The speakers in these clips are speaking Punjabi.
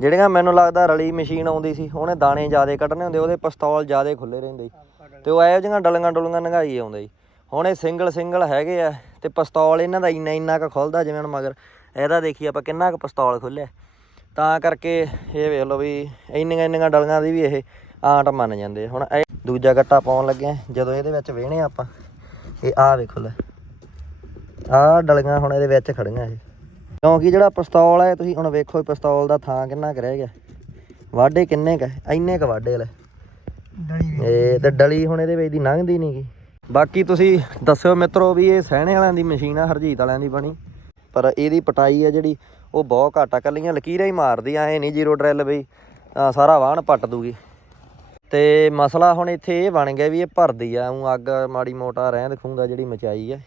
ਜਿਹੜੀਆਂ ਮੈਨੂੰ ਲੱਗਦਾ ਰਲੀ ਮਸ਼ੀਨ ਆਉਂਦੀ ਸੀ, ਉਹਨੇ ਦਾਣੇ ਜ਼ਿਆਦਾ ਕੱਢਣੇ ਹੁੰਦੇ, ਉਹਦੇ ਪਿਸਤੌਲ ਜ਼ਿਆਦਾ ਖੁੱਲੇ ਰਹਿੰਦੇ ਸੀ। ਤੇ ਉਹ ਇਹੋ ਜਿਹੀਆਂ ਡਲੀਆਂ ਡੁਲੀਆਂ ਨੰਗਾਈ ਆਉਂਦੇ ਸੀ। ਹੁਣ ਇਹ ਸਿੰਗਲ ਸਿੰਗਲ ਹੈਗੇ ਆ, ਤੇ ਪਿਸਤੌਲ ਇਹਨਾਂ ਦਾ ਇੰਨਾ ਇੰਨਾ ਕੁ ਖੁੱਲਦਾ ਜਿਵੇਂ ਹੁਣ ਮਗਰ, ਇਹਦਾ ਦੇਖੀ ਆਪਾਂ ਕਿੰਨਾ ਕੁ ਪਿਸਤੌਲ ਖੁੱਲਿਆ ਤਾਂ ਕਰਕੇ ਇਹ ਵੇਖ ਲਓ ਵੀ ਇੰਨੀਆਂ ਇੰਨੀਆਂ ਡਲੀਆਂ ਦੀ ਵੀ ਇਹ ਆਂਟ ਮੰਨ ਜਾਂਦੇ ਹੁਣ ਇਹ ਦੂਜਾ ਗੱਟਾ ਪਾਉਣ ਲੱਗੇ ਜਦੋਂ ਇਹਦੇ ਵਿੱਚ ਵੇਹਣੇ ਆਪਾਂ, ਇਹ ਆਹ ਵੇਖੋ ਲੈ। ਆਹ ਡਲੀਆਂ ਹੁਣ ਇਹਦੇ ਵਿੱਚ ਖੜੀਆਂ ਇਹ। ਕਿਉਂਕਿ ਜਿਹੜਾ ਪਿਸਤੌਲ ਹੈ ਤੁਸੀਂ ਹੁਣ ਵੇਖੋ ਪਿਸਤੌਲ ਦਾ ਥਾਂ ਕਿੰਨਾ ਕੁ ਰਹਿ ਗਿਆ। ਵਾਢੇ ਕਿੰਨੇ ਕ ਇੰਨੇ ਕ ਵਾਢੇ ਲੈ ਇਹ ਤੇ ਡਲੀ ਹੁਣ ਇਹਦੇ ਵਿੱਚ ਦੀ ਲੰਘਦੀ ਨਹੀਂਗੀ ਬਾਕੀ ਤੁਸੀਂ ਦੱਸਿਓ ਮਿੱਤਰੋ ਵੀ ਇਹ ਸਹਿਣੇ ਵਾਲਿਆਂ ਦੀ ਮਸ਼ੀਨ ਆ ਹਰਜੀਤ ਵਾਲਿਆਂ ਦੀ ਬਣੀ। ਪਰ ਇਹਦੀ ਪਟਾਈ ਆ ਜਿਹੜੀ ਉਹ ਬਹੁਤ ਘੱਟ ਆ ਕੱਲੀਆਂ ਲਕੀਰਾਂ ਹੀ ਮਾਰਦੀ ਆ ਐ ਨਹੀਂ ਜ਼ੀਰੋ ਡਰਿਲ ਬਈ ਸਾਰਾ ਵਾਹਣ ਪੱਟ ਦੂਗੀ। ਤੇ ਮਸਲਾ ਹੁਣ ਇੱਥੇ ਇਹ ਬਣ ਗਿਆ ਵੀ ਇਹ ਭਰਦੀ ਆ ਉਹ ਅੱਗ ਮਾੜੀ ਮੋਟਾ ਰਹਿੰਦ ਖੂੰਦਾ ਜਿਹੜੀ ਮਚਾਈ ਆ।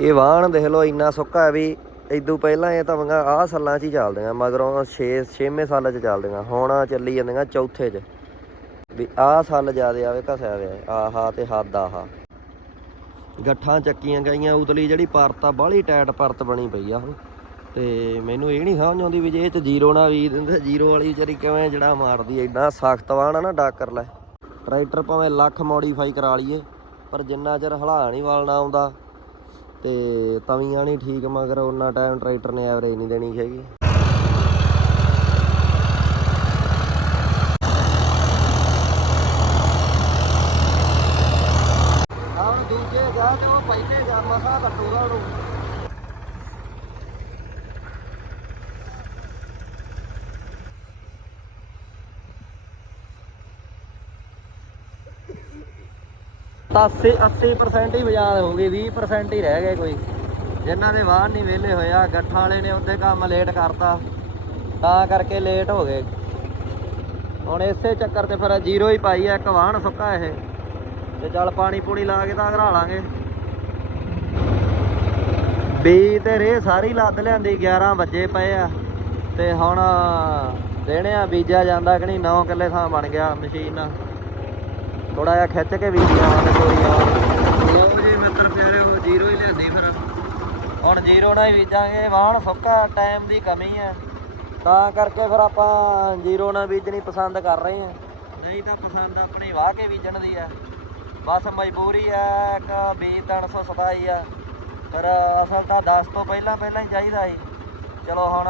ਇਹ ਵਾਹਣ ਦੇਖ ਲਓ, ਇੰਨਾ ਸੁੱਕਾ ਹੈ ਵੀ ਇਦੋਂ ਪਹਿਲਾਂ ਇਹ ਤਾਂ ਵੰਗਾ ਆਹ ਸਾਲਾਂ 'ਚ ਹੀ ਚੱਲਦੀਆਂ, ਮਗਰੋਂ 6 ਛੇਵੇਂ ਸਾਲਾਂ 'ਚ ਚੱਲਦੀਆਂ, ਹੁਣ ਚੱਲੀ ਜਾਂਦੀਆਂ ਚੌਥੇ 'ਚ। ਵੀ ਆਹ ਸਾਲ ਜਿਆਦੇ ਆਵੇ ਘਸਿਆ ਹੋਇਆ, ਆਹਾ ਤੇ ਹੱਦ ਆਹਾ। ਗੱਠਾਂ ਚੱਕੀਆਂ ਗਈਆਂ, ਉਤਲੀ ਜਿਹੜੀ ਪਰਤ ਆ, ਬਾਹਲੀ ਟਾਈਟ ਪਰਤ ਬਣੀ ਪਈ ਆ ਹੁਣ ਤੇ ਮੈਨੂੰ ਇਹ ਨਹੀਂ ਸਮਝ ਆਉਂਦੀ ਵੀ ਜੇ ਇਹ ਚ ਜ਼ੀਰੋ ਨਾ ਵੀ ਦਿੰਦੇ, ਜ਼ੀਰੋ ਵਾਲੀ ਵਿਚਾਰੀ ਕਿਵੇਂ ਜਿਹੜਾ ਮਾਰਦੀ ਐ ਇੰਨਾ ਸਖਤ ਵਾਹਣ ਆ ਨਾ, ਡਾਕਰ ਲੈ। ਟਰੈਕਟਰ ਭਾਵੇਂ ਲੱਖ ਮੋਡੀਫਾਈ ਕਰਾ ਲਈਏ, ਪਰ ਜਿੰਨਾ ਚਿਰ ਹਲਾ ਨਹੀਂ ਵਾਲਣਾ ਆਉਂਦਾ ਤੇ ਤਵੀਆਂ ਨਹੀਂ ਠੀਕ ਮਗਰ ਉਹਨਾਂ ਟਾਈਮ ਟਰੈਕਟਰ ਨੇ ਐਵਰੇਜ ਨਹੀਂ ਦੇਣੀ ਹੈਗੀ। 87 80% ਹੀ ਬਾਜ਼ਾਰ ਹੋ ਗਏ 20% ਹੀ ਰਹਿ ਗਏ ਕੋਈ। ਜਿਨ੍ਹਾਂ ਦੇ ਬਾਹਰ ਨਹੀਂ ਵਿਹਲੇ ਹੋਇਆ, ਗੱਠਾਂ ਵਾਲੇ ਨੇ ਉੱਤੇ ਕੰਮ ਲੇਟ ਕਰਤਾ। ਤਾਂ ਕਰਕੇ ਲੇਟ ਹੋ ਗਏ। ਹੁਣ ਇਸੇ ਚੱਕਰ ਤੇ ਫਿਰ ਜ਼ੀਰੋ ਹੀ ਪਾਈ ਹੈ ਇੱਕ ਵਾਹਣ ਸੁੱਕਾ ਇਹ। ਤੇ ਚੱਲ ਪਾਣੀ ਪੂਣੀ ਲਾ ਕੇ ਤਾਂ ਘਰਾ ਲਾਂਗੇ। ਬੀ ਤੇ ਰੇ ਸਾਰੀ ਲੱਦ ਲਿਆਂਦੀ 11 ਵਜੇ ਪਏ ਆ। ਤੇ ਹੁਣ ਦੇਣੇ ਆ ਬੀਜਾ ਜਾਂਦਾ ਕਿ ਨਹੀਂ 9 ਕਿੱਲੇ ਥਾਂ ਬਣ ਗਿਆ ਮਸ਼ੀਨ। ਥੋੜਾ ਜਿਹਾ ਖਿੱਚ ਕੇ ਬੀਜਿਆ ਤੇ ਕੋਈ ਆ। ਲਓ ਜੀ ਮਿੱਤਰ ਪਿਆਰੇ ਉਹ ਜ਼ੀਰੋ ਹੀ ਲਿਆਂਦੀ ਫਿਰ ਹੁਣ ਜ਼ੀਰੋ ਨਾਲ ਹੀ ਬੀਜਾਂਗੇ ਵਾਹਣ ਸੁੱਕਾ ਟਾਈਮ ਦੀ ਕਮੀ ਹੈ ਤਾਂ ਕਰਕੇ ਫਿਰ ਆਪਾਂ ਜ਼ੀਰੋ ਨਾਲ ਬੀਜਣੀ ਪਸੰਦ ਕਰ ਰਹੇ ਹਾਂ। ਨਹੀਂ ਤਾਂ ਪਸੰਦ ਆਪਣੀ ਵਾਹ ਕੇ ਬੀਜਣ ਦੀ ਆ। ਬਸ ਮਜਬੂਰੀ ਆ ਇੱਕ ਬੀਜ 327 ਆ। ਫਿਰ ਅਸਲ ਤਾਂ 10 ਤੋਂ ਪਹਿਲਾਂ ਪਹਿਲਾਂ ਹੀ ਚਾਹੀਦਾ ਸੀ। ਚਲੋ ਹੁਣ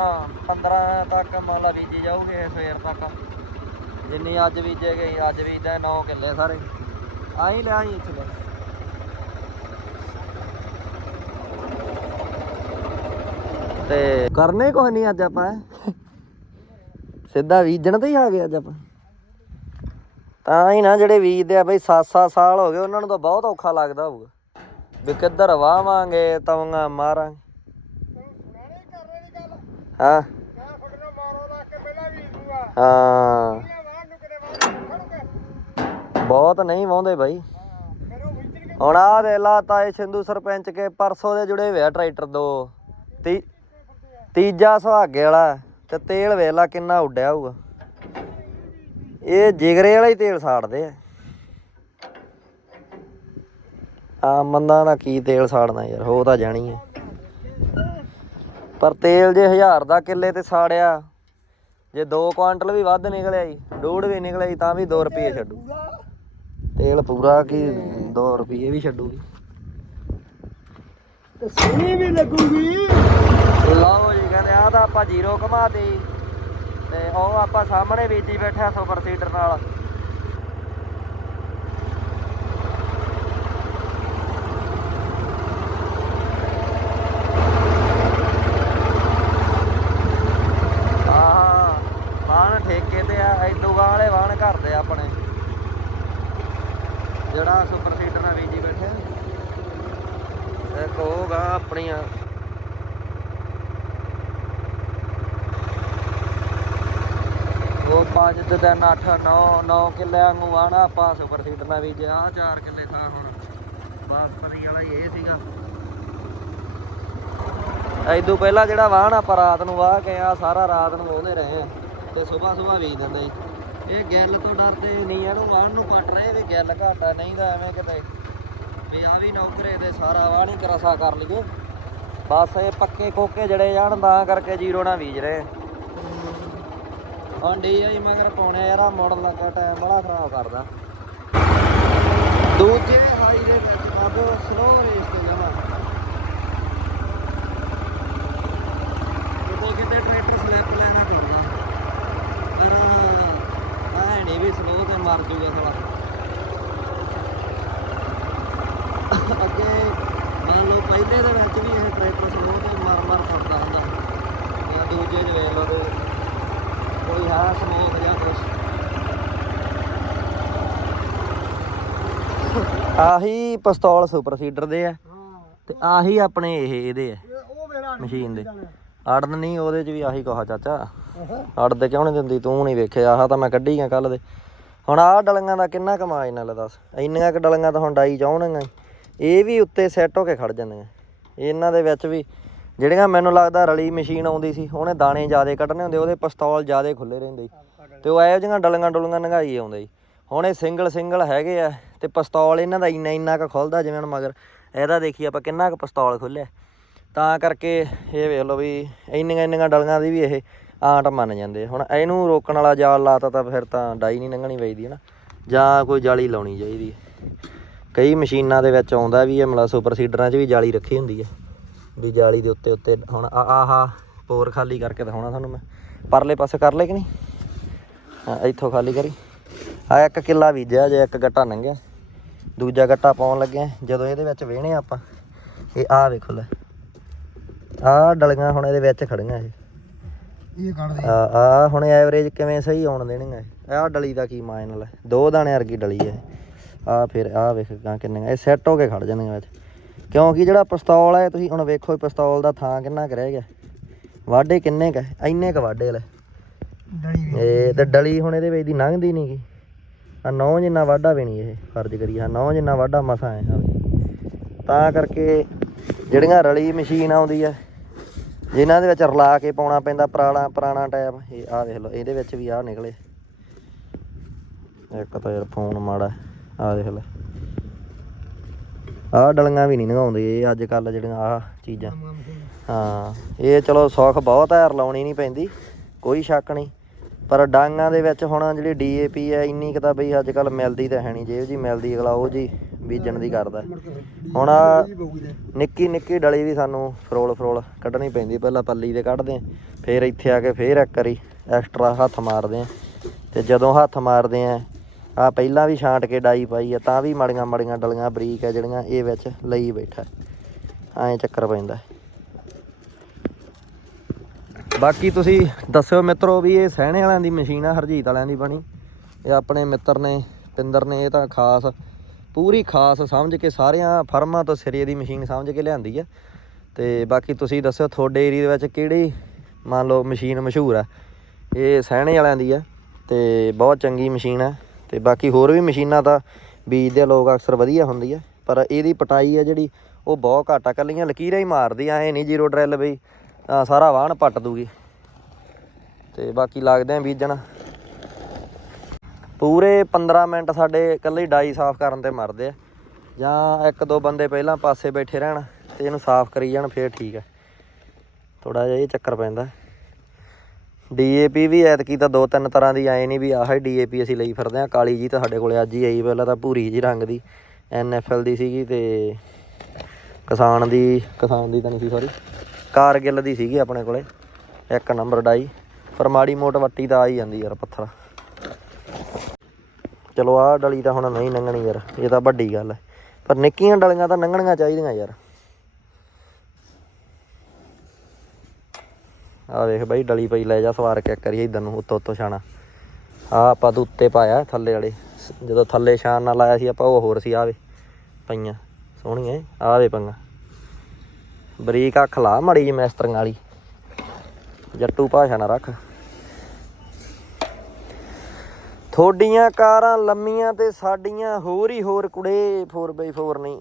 15 ਤੱਕ ਮੰਨ ਲਾ ਬੀਜੀ ਜਾਊਗੇ ਸਵੇਰ ਤੱਕ। ਜਿੰਨੀ ਅੱਜ ਬੀਜੇ ਗਈ ਅੱਜ ਬੀਜਦਾ 9 ਕਿੱਲੇ ਸਾਰੇ। ਆਈ ਲੈ ਆਈ ਇੱਥੇ। ਲੈ ਤੇ ਕਰਨੇ ਕੁਛ ਨਹੀਂ ਅੱਜ ਆਪਾਂ। ਸਿੱਧਾ ਬੀਜਣ ਤੇ ਹੀ ਆ ਗਏ ਅੱਜ ਆਪਾਂ। ਤਾਂ ਹੀ ਨਾ ਜਿਹੜੇ ਬੀਜਦੇ ਆ ਬਈ 7-7 ਸਾਲ ਹੋ ਗਏ ਉਹਨਾਂ ਨੂੰ ਤਾਂ ਬਹੁਤ ਔਖਾ ਲੱਗਦਾ ਹੋਊਗਾ। ਵੀ ਕਿੱਧਰ ਵਾਵਾਂਗੇ ਤਵੀਆਂ ਮਾਰਾਂਗੇ। ਹਾਂ। ਹਾਂ। ਬਹੁਤ ਨਹੀਂ ਵਾਉਂਦੇ ਬਾਈ। ਹੁਣ ਆ ਦੇ ਲਾ, ਤਾਏ ਸਿੰਧੂ ਸਰਪੰਚ ਕੇ ਪਰਸੋਂ ਦੇ ਜੁੜੇ ਹੋਏ ਟਰੈਕਟਰ ਦੋ। ਤੀਜਾ ਸੁਹਾਗੇ ਵਾਲਾ, ਤੇ ਤੇਲ ਵੇਖ ਲਾ ਕਿੰਨਾ ਉੱਡਿਆ ਹੋਊਗਾ। ਇਹ ਜਿਗਰੇ ਵਾਲਾ ਹੀ ਤੇਲ ਸਾੜਦੇ ਆ। ਆ ਮੰਦਾ ਨਾ ਕੀ ਤੇਲ ਸਾੜਨਾ ਯਾਰ, ਹੋ ਤਾਂ ਜਾਣੀ ਹੈ ਪਰ ਤੇਲ ਜੇ 1000 ਦਾ ਕਿੱਲੇ ਤੇ ਸਾੜਿਆ, ਜੇ 2 ਕੁਆਂਟਲ ਵੀ ਵੱਧ ਨਿਕਲਿਆ ਜੀ, ਡੂੜ ਵੀ ਨਿਕਲਿਆ ਜੀ, ਤਾਂ ਵੀ 2 ਰੁਪਏ ਛੱਡੂ। ਤੇਲ ਪੂਰਾ ਕੀ 2 ਰੁਪਏ? ਵੀ ਛੱਡੂਗੀ। ਤੇ ਸੋਹਣੀ ਵੀ ਲੱਗੂਗੀ। ਲਓ ਜੀ ਕਹਿੰਦੇ ਆ ਤਾਂ ਆਪਾਂ ਜ਼ੀਰੋ ਘਮਾਤੀ ਤੇ ਉਹ ਆਪਾਂ ਸਾਹਮਣੇ ਬੀਜੀ ਬੈਠਾ ਸੁਪਰ ਸੀਡਰ ਨਾਲ ਆਹ ਵਾਹਣ ਠੇਕੇ ਤੇ ਆ ਐਦੂ ਵਾਲੇ ਵਾਹਣ ਕਰਦੇ ਆ ਆਪਣੇ ਜਿਹੜਾ ਸੁਪਰ ਸੀਡਰ ਨਾਲ ਬੀਜੀ ਬੈਠੇ ਇੱਕ ਉਹ ਆਪਣੀਆਂ। ਉਹ ਪੰਜ ਤੇ ਤਿੰਨ 8 9 9 ਕਿੱਲੇ ਵਾਂਗੂ ਆਣਾ ਆਪਾਂ ਸੁਪਰ ਸੀਡਰ ਨਾਲ ਵੀ ਆ 4 ਕਿੱਲੇ ਥਾਂ ਹੁਣ। ਬਾਸਪਤੀ ਵਾਲਾ ਇਹ ਸੀਗਾ। ਐਦੋਂ ਪਹਿਲਾਂ ਜਿਹੜਾ ਵਾਹਣ ਆਪਾਂ ਰਾਤ ਨੂੰ ਵਾਹ ਕੇ ਆ, ਸਾਰਾ ਰਾਤ ਨੂੰ ਵਾਹੁੰਦੇ ਰਹੇ ਆ। ਤੇ ਸਵੇਰ ਸਵੇਰ ਬੀਜ ਦਿੰਦੇ ਸੀ। ਇਹ ਗੱਲ ਤੋਂ ਡਰਦੇ ਨਹੀਂ, ਇਹਨੂੰ ਵਾਹਣ ਨੂੰ ਪੱਟ ਰਹੇ ਵੀ ਗੱਲ ਘਾਟਾ ਨਹੀਂ ਤਾਂ ਐਵੇਂ ਕਿਤੇ ਵੀ ਆ ਵੀ ਨੌਕਰੇ ਤੇ ਸਾਰਾ ਵਾਹਣ ਹੀ ਕਰਸਾ ਕਰ ਲਈਏ। ਬਸ ਇਹ ਪੱਕੇ ਕੋਕੇ ਜੜੇ ਜਾਣ, ਤਾਂ ਕਰਕੇ ਜੀਰੋ ਨਾਲ ਬੀਜ ਰਹੇ। ਆ। ਹੁਣ ਮਗਰ ਪਾਉਣੇ ਯਾਰ ਆ ਮਾਡਲ ਲੱਗਾ ਟਾਈਮ ਬੜਾ ਖਰਾਬ ਕਰਦਾ। ਦੂਜੇ ਹਾਈ ਦੇ ਵਿੱਚ ਮਾਬੋ ਸਲੋ ਰੇਸ ਤੇ ਜਾਵਾ ਉਹ ਕਿਤੇ ਟਰੈਕਟਰ ਸਲੈਪ ਲੈਣਾ ਪੈਂਦਾ ਨਹੀਂ ਵੀ ਸਲੋ ਤੇ ਮਰ ਜੂਗਾ ਸਾਲਾ। ਅੱਗੇ ਮੰਨ ਲਓ ਪਹਿਲੇ ਦੇ ਵਿੱਚ ਵੀ ਇਹ ਟਰੈਕਟਰ ਸਲੋ ਤੇ ਮਰ ਮਰ ਕਰਦਾ ਹੁੰਦਾ। ਜਾਂ ਦੂਜੇ ਚ ਵੇਖ ਲਓ ਕੋਈ ਹਾਂ ਸਮੂਥ ਜਾਂ ਕੁਛ। ਆਹੀ ਪਿਸਤੌਲ ਸੁਪਰ ਸੀਡਰ ਦੇ ਆ ਤੇ ਆਹੀ ਆਪਣੇ ਇਹ ਇਹਦੇ ਆ। ਮਸ਼ੀਨ ਦੇ। ਅੜਨ ਨਹੀਂ ਉਹਦੇ ਚ ਵੀ ਆਹੀ ਕਹਾ ਚਾਚਾ। ਅੜਦੇ ਕਿਉਂ ਨਹੀਂ ਦਿੰਦੀ, ਤੂੰ ਨਹੀਂ ਵੇਖਿਆ, ਆਹ ਤਾਂ ਮੈਂ ਕੱਢੀ ਗਿਆ ਕੱਲ ਦੇ। ਹੁਣ ਆਹ ਡਲੀਆਂ ਦਾ ਕਿੰਨਾ ਕਮਾਈ ਨਾਲ ਦੱਸ, ਇੰਨੀਆਂ ਕ ਡਲੀਆਂ ਤਾਂ ਹੁਣ ਡਾਈ ਚਾਉਣਗੀਆਂ ਇਹ ਵੀ ਉੱਤੇ ਸੈੱਟ ਹੋ ਕੇ ਖੜ ਜਾਂਦੀਆਂ। ਇਹਨਾਂ ਦੇ ਵਿੱਚ ਵੀ ਜਿਹੜੀਆਂ ਮੈਨੂੰ ਲੱਗਦਾ ਰਲੀ ਮਸ਼ੀਨ ਆਉਂਦੀ ਸੀ, ਉਹਨੇ ਦਾਣੇ ਜ਼ਿਆਦੇ ਕੱਢਣੇ ਹੁੰਦੇ, ਉਹਦੇ ਪਿਸਤੌਲ ਜ਼ਿਆਦੇ ਖੁੱਲੇ ਰਹਿੰਦੇ ਤੇ ਉਹ ਇਹੋ ਜਿਹੀਆਂ ਡਲੀਆਂ ਡੁਲੀਆਂ ਨੰਗਾਈ ਆਉਂਦੇ ਜੀ ਹੁਣ ਇਹ ਸਿੰਗਲ ਸਿੰਗਲ ਹੈਗੇ ਆ, ਤੇ ਪਿਸਤੌਲ ਇਹਨਾਂ ਦਾ ਇੰਨਾ ਇੰਨਾ ਕੁ ਖੁੱਲਦਾ ਜਿਵੇਂ ਹੁਣ ਮਗਰ, ਇਹਦਾ ਦੇਖੀ ਆਪਾਂ ਕਿੰਨਾ ਕੁ ਪਿਸਤੌਲ ਖੁੱਲਿਆ ਤਾਂ ਕਰਕੇ ਇਹ ਵੇਖ ਲਓ ਵੀ ਇੰਨੀਆਂ ਇੰਨੀਆਂ ਡਲੀਆਂ ਦੀ ਵੀ ਇਹ ਆਂਟ ਮੰਨ ਜਾਂਦੇ ਹੁਣ ਇਹਨੂੰ ਰੋਕਣ ਵਾਲਾ ਜਾਲ ਲਾਤਾ ਤਾਂ ਫਿਰ ਤਾਂ ਡਾਈ ਨਹੀਂ ਲੰਘਣੀ ਚਾਹੀਦੀ ਹੈ ਨਾ ਜਾਂ ਕੋਈ ਜਾਲੀ ਲਾਉਣੀ ਚਾਹੀਦੀ ਹੈ ਕਈ ਮਸ਼ੀਨਾਂ ਦੇ ਵਿੱਚ ਆਉਂਦਾ ਵੀ ਹੈ ਮਤਲਬ ਸੁਪਰ ਸੀਡਰਾਂ 'ਚ ਵੀ ਜਾਲੀ ਰੱਖੀ ਹੁੰਦੀ ਹੈ ਵੀ ਜਾਲੀ ਦੇ ਉੱਤੇ ਉੱਤੇ ਹੁਣ ਆ ਆਹਾ ਪੋਰ ਖਾਲੀ ਕਰਕੇ ਦਿਖਾਉਣਾ ਤੁਹਾਨੂੰ ਮੈਂ। ਪਰਲੇ ਪਾਸੇ ਕਰ ਲੈ ਕਿ ਨਹੀਂ? ਹਾਂ, ਇੱਥੋਂ ਖਾਲੀ ਕਰੀ। ਆ ਇੱਕ ਕਿੱਲਾ ਬੀਜਿਆ, ਜੇ ਇੱਕ ਗੱਟਾ ਲੰਘਿਆ। ਦੂਜਾ ਗੱਟਾ ਪਾਉਣ ਲੱਗੇ ਜਦੋਂ ਇਹਦੇ ਵਿੱਚ ਵੇਹਣੇ ਆਪਾਂ, ਇਹ ਆ ਵੇਖੋ ਲੈ। ਆ ਡਲੀਆਂ ਹੁਣ ਇਹਦੇ ਵਿੱਚ ਖੜੀਆਂ ਇਹ। ਇਹ ਕੱਢ ਦੇ। ਆ ਆ ਹੁਣ ਐਵਰੇਜ ਕਿਵੇਂ ਸਹੀ ਆਉਣ ਦੇਣਗੇ ਆਹ ਡਲੀ ਦਾ ਕੀ ਮਾਇਨਲ ਹੈ? ਦੋ ਦਾਣੇ ਵਰਗੀ ਡਲੀ ਹੈ। ਆ ਫਿਰ ਆ ਵੇਖ ਗਾ ਕਿੰਨੀਆਂ ਇਹ ਸੈੱਟ ਹੋ ਕੇ ਖੜ ਜਾਂਦੀਆਂ ਵਿੱਚ ਕਿਉਂਕਿ ਜਿਹੜਾ ਪਿਸਤੌਲ ਹੈ ਤੁਸੀਂ ਹੁਣ ਵੇਖੋ ਪਿਸਤੌਲ ਦਾ ਥਾਂ ਕਿੰਨਾ ਕੁ ਰਹਿ ਗਿਆ। ਵਾਢੇ ਕਿੰਨੇ ਕ ਇੰਨੇ ਕ ਵਾਢੇ ਲੈ ਡਲੀ ਇਹ ਤੇ ਡਲੀ ਹੁਣ ਇਹਦੇ ਵਿੱਚ ਦੀ ਲੰਘਦੀ ਨਹੀਂ ਗੀ। ਆ ਨੌ ਜਿੰਨਾ ਵਾਢਾ ਵੀ ਨਹੀਂ ਇਹ ਫਰਜ਼ ਕਰੀ ਆ ਨੌ ਜਿੰਨਾ ਵਾਢਾ ਮਸਾ ਹੈ। ਆ ਤਾਂ ਕਰਕੇ ਜਿਹੜੀਆਂ ਰਲੀ ਮਸ਼ੀਨ ਆਉਂਦੀ ਆ ਜਿਨ੍ਹਾਂ ਦੇ ਵਿੱਚ ਰਲਾ ਕੇ ਪਾਉਣਾ ਪੈਂਦਾ ਪੁਰਾਣਾ ਪੁਰਾਣਾ ਟਾਈਪ ਇਹ ਆ ਦੇਖ ਲਓ ਇਹਦੇ ਵਿੱਚ ਵੀ ਆ ਨਿਕਲੇ। ਇੱਕ ਤਾਂ ਯਾਰ ਫੋਨ ਮਾੜਾ ਆ ਦੇਖ ਲੈ। ਆਹ ਡਲੀਆਂ ਵੀ ਨਹੀਂ ਨਗਾਉਂਦੇ ਇਹ ਅੱਜ ਕੱਲ ਜਿਹੜੀਆਂ ਆਹ ਚੀਜ਼ਾਂ। ਹਾਂ ਇਹ ਚਲੋ ਸੌਖ ਬਹੁਤ ਹੈ ਰਲਾਉਣੀ ਨਹੀਂ ਪੈਂਦੀ ਕੋਈ ਸ਼ੱਕ ਨਹੀਂ ਪਰ ਡਾਂਗਾਂ ਦੇ ਵਿੱਚ ਹੁਣ ਜਿਹੜੀ ਡੀਏਪੀ ਹੈ ਇੰਨੀ ਕੁ ਤਾਂ ਬਈ ਅੱਜ ਕੱਲ ਮਿਲਦੀ ਤਾਂ ਹੈ ਨਹੀਂ ਜੇ ਜੀ ਮਿਲਦੀ ਅਗਲਾ ਉਹ ਜੀ। ਬੀਜਣ ਦੀ ਕਰਦਾ। ਹੁਣ ਨਿੱਕੀ ਨਿੱਕੀ ਡਲੀ ਵੀ ਸਾਨੂੰ ਫਰੋਲ ਫਰੋਲ ਕੱਢਣੀ ਪੈਂਦੀ। ਪਹਿਲਾਂ ਪੱਲੀ ਦੇ ਕੱਢਦੇ ਆਂ ਫਿਰ ਇੱਥੇ ਆ ਕੇ ਫੇਰ ਇੱਕ ਵਾਰੀ ਐਕਸਟਰਾ ਹੱਥ ਮਾਰਦੇ ਆਂ ਤੇ ਜਦੋਂ ਹੱਥ ਮਾਰਦੇ ਆਂ ਆ ਪਹਿਲਾਂ ਵੀ ਛਾਂਟ ਕੇ ਡਾਈ ਪਾਈ ਆ ਤਾਂ ਵੀ ਮੜੀਆਂ ਮੜੀਆਂ ਡਲੀਆਂ ਬਰੀਕ ਆ ਜਿਹੜੀਆਂ ਇਹ ਵਿੱਚ ਲਈ ਬੈਠਾ। ਐਂ ਚੱਕਰ ਪੈਂਦਾ। ਬਾਕੀ ਤੁਸੀਂ ਦੱਸਿਓ ਮਿੱਤਰੋ ਵੀ ਇਹ ਸਹਿਣੇ ਵਾਲਿਆਂ ਦੀ ਮਸ਼ੀਨ ਆ ਹਰਜੀਤ ਵਾਲਿਆਂ ਦੀ ਬਣੀ। ਇਹ ਆਪਣੇ ਮਿੱਤਰ ਨੇ ਪਿੰਦਰ ਨੇ ਇਹ ਤਾਂ ਖਾਸ ਪੂਰੀ ਖਾਸ ਸਮਝ ਕੇ ਸਾਰਿਆਂ ਫਰਮਾਂ ਤੋਂ ਸਿਰੇ ਦੀ ਮਸ਼ੀਨ ਸਮਝ ਕੇ ਲਿਆਂਦੀ ਆ। ਤੇ ਬਾਕੀ ਤੁਸੀਂ ਦੱਸਿਓ ਤੁਹਾਡੇ ਏਰੀਆ ਦੇ ਵਿੱਚ ਕਿਹੜੀ ਮੰਨ ਲਓ ਮਸ਼ੀਨ ਮਸ਼ਹੂਰ ਆ? ਇਹ ਸਹਿਣੇ ਵਾਲਿਆਂ ਦੀ ਆ ਤੇ ਬਹੁਤ ਚੰਗੀ ਮਸ਼ੀਨ ਆ। ਤੇ ਬਾਕੀ ਹੋਰ ਵੀ ਮਸ਼ੀਨਾਂ ਤਾਂ ਬੀਜਦੇ ਲੋਕ ਅਕਸਰ ਵਧੀਆ ਹੁੰਦੀ ਆ। ਪਰ ਇਹਦੀ ਪਟਾਈ ਆ ਜਿਹੜੀ, ਉਹ ਬਹੁਤ ਘੱਟ ਆ। ਕੱਲੀਆਂ ਲਕੀਰਾਂ ਹੀ ਮਾਰਦੀ ਆ ਇਹ ਨਹੀਂ ਜ਼ੀਰੋ ਡਰਿਲ ਬਈ ਆਹ ਸਾਰਾ ਵਾਹਣ ਪੱਟ ਦੂਗੀ। ਤੇ ਬਾਕੀ ਲੱਗਦੇ ਆ ਬੀਜਣ। ਪੂਰੇ 15 ਮਿੰਟ ਸਾਡੇ ਇਕੱਲੇ ਹੀ ਡਾਈ ਸਾਫ਼ ਕਰਨ ਤੇ ਮਰਦੇ ਆ। ਜਾਂ ਇੱਕ ਦੋ ਬੰਦੇ ਪਹਿਲਾਂ ਪਾਸੇ ਬੈਠੇ ਰਹਿਣ ਤੇ ਇਹਨੂੰ ਸਾਫ਼ ਕਰੀ ਜਾਣ, ਫੇਰ ਠੀਕ ਹੈ ਥੋੜਾ ਜਿਹਾ ਇਹ ਚੱਕਰ ਪੈਂਦਾ। ਡੀਏਪੀ ਵੀ ਐਤਕੀ ਤਾਂ ਦੋ ਤਿੰਨ ਤਰ੍ਹਾਂ ਦੀ ਆਏ ਨਹੀਂ ਵੀ ਆਹ ਹੀ ਡੀਏਪੀ ਅਸੀਂ ਲਈ ਫਿਰਦੇ ਆ ਕਾਲੀ ਜੀ ਤਾਂ ਸਾਡੇ ਕੋਲੇ ਅੱਜ ਹੀ ਆਈ, ਪਹਿਲਾਂ ਤਾਂ ਭੂਰੀ ਜੀ ਰੰਗ ਦੀ ਐਨਐਫਐਲ ਦੀ ਸੀਗੀ ਤੇ ਕਿਸਾਨ ਦੀ ਕਿਸਾਨ ਦੀ ਤਾਂ ਨਹੀਂ ਸੀ ਸੌਰੀ ਕਾਰਗਿਲ ਦੀ ਸੀਗੀ ਆਪਣੇ ਕੋਲੇ। ਇੱਕ ਨੰਬਰ ਡਾਈ। ਪਰ ਮਾੜੀ ਮੋਟ ਵੱਟੀ ਤਾਂ ਆ ਹੀ ਜਾਂਦੀ ਯਾਰ ਪੱਥਰ। ਚਲੋ ਆਹ ਡਲੀ ਤਾਂ ਹੁਣ ਨਹੀਂ ਲੰਘਣੀ ਯਾਰ, ਇਹ ਤਾਂ ਵੱਡੀ ਗੱਲ ਹੈ। ਪਰ ਨਿੱਕੀਆਂ ਡਲੀਆਂ ਤਾਂ ਲੰਘਣੀਆਂ ਚਾਹੀਦੀਆਂ ਯਾਰ। ਆ ਵੇਖ ਬਾਈ, ਡਲੀ ਪਈ, ਲੈ ਜਾ ਸਵਾਰ ਕੇ ਕਰੀਏ ਇਧਰ ਨੂੰ, ਉੱਤੋਂ ਉੱਤੋਂ ਛਾਣਾ। ਆ ਆਪਾਂ ਤਾਂ ਉੱਤੇ ਪਾਇਆ ਥੱਲੇ ਵਾਲੇ। ਜਦੋਂ ਥੱਲੇ ਛਾਣ ਨਾਲ ਲਾਇਆ ਸੀ, ਆਪਾਂ ਉਹ ਹੋਰ ਸੀ ਆਵੇ ਪਈਆਂ, ਸੋਹਣੀਆਂ ਆਵੇ ਪੰਗਾ ਬਰੀਕ ਅੱਖ ਲਾ, ਮੜੀ ਜੀ ਮੈਸਤਰੀਆਂ ਵਾਲੀ। ਜੱਟੂ ਭਾਸ਼ਾ ਨਾ ਰੱਖ। ਥੋਡੀਆਂ ਕਾਰਾਂ ਲੰਮੀਆਂ ਤੇ ਸਾਡੀਆਂ ਹੋਰ ਹੀ ਹੋਰ ਕੁੜੇ 4x4 ਨਹੀਂ।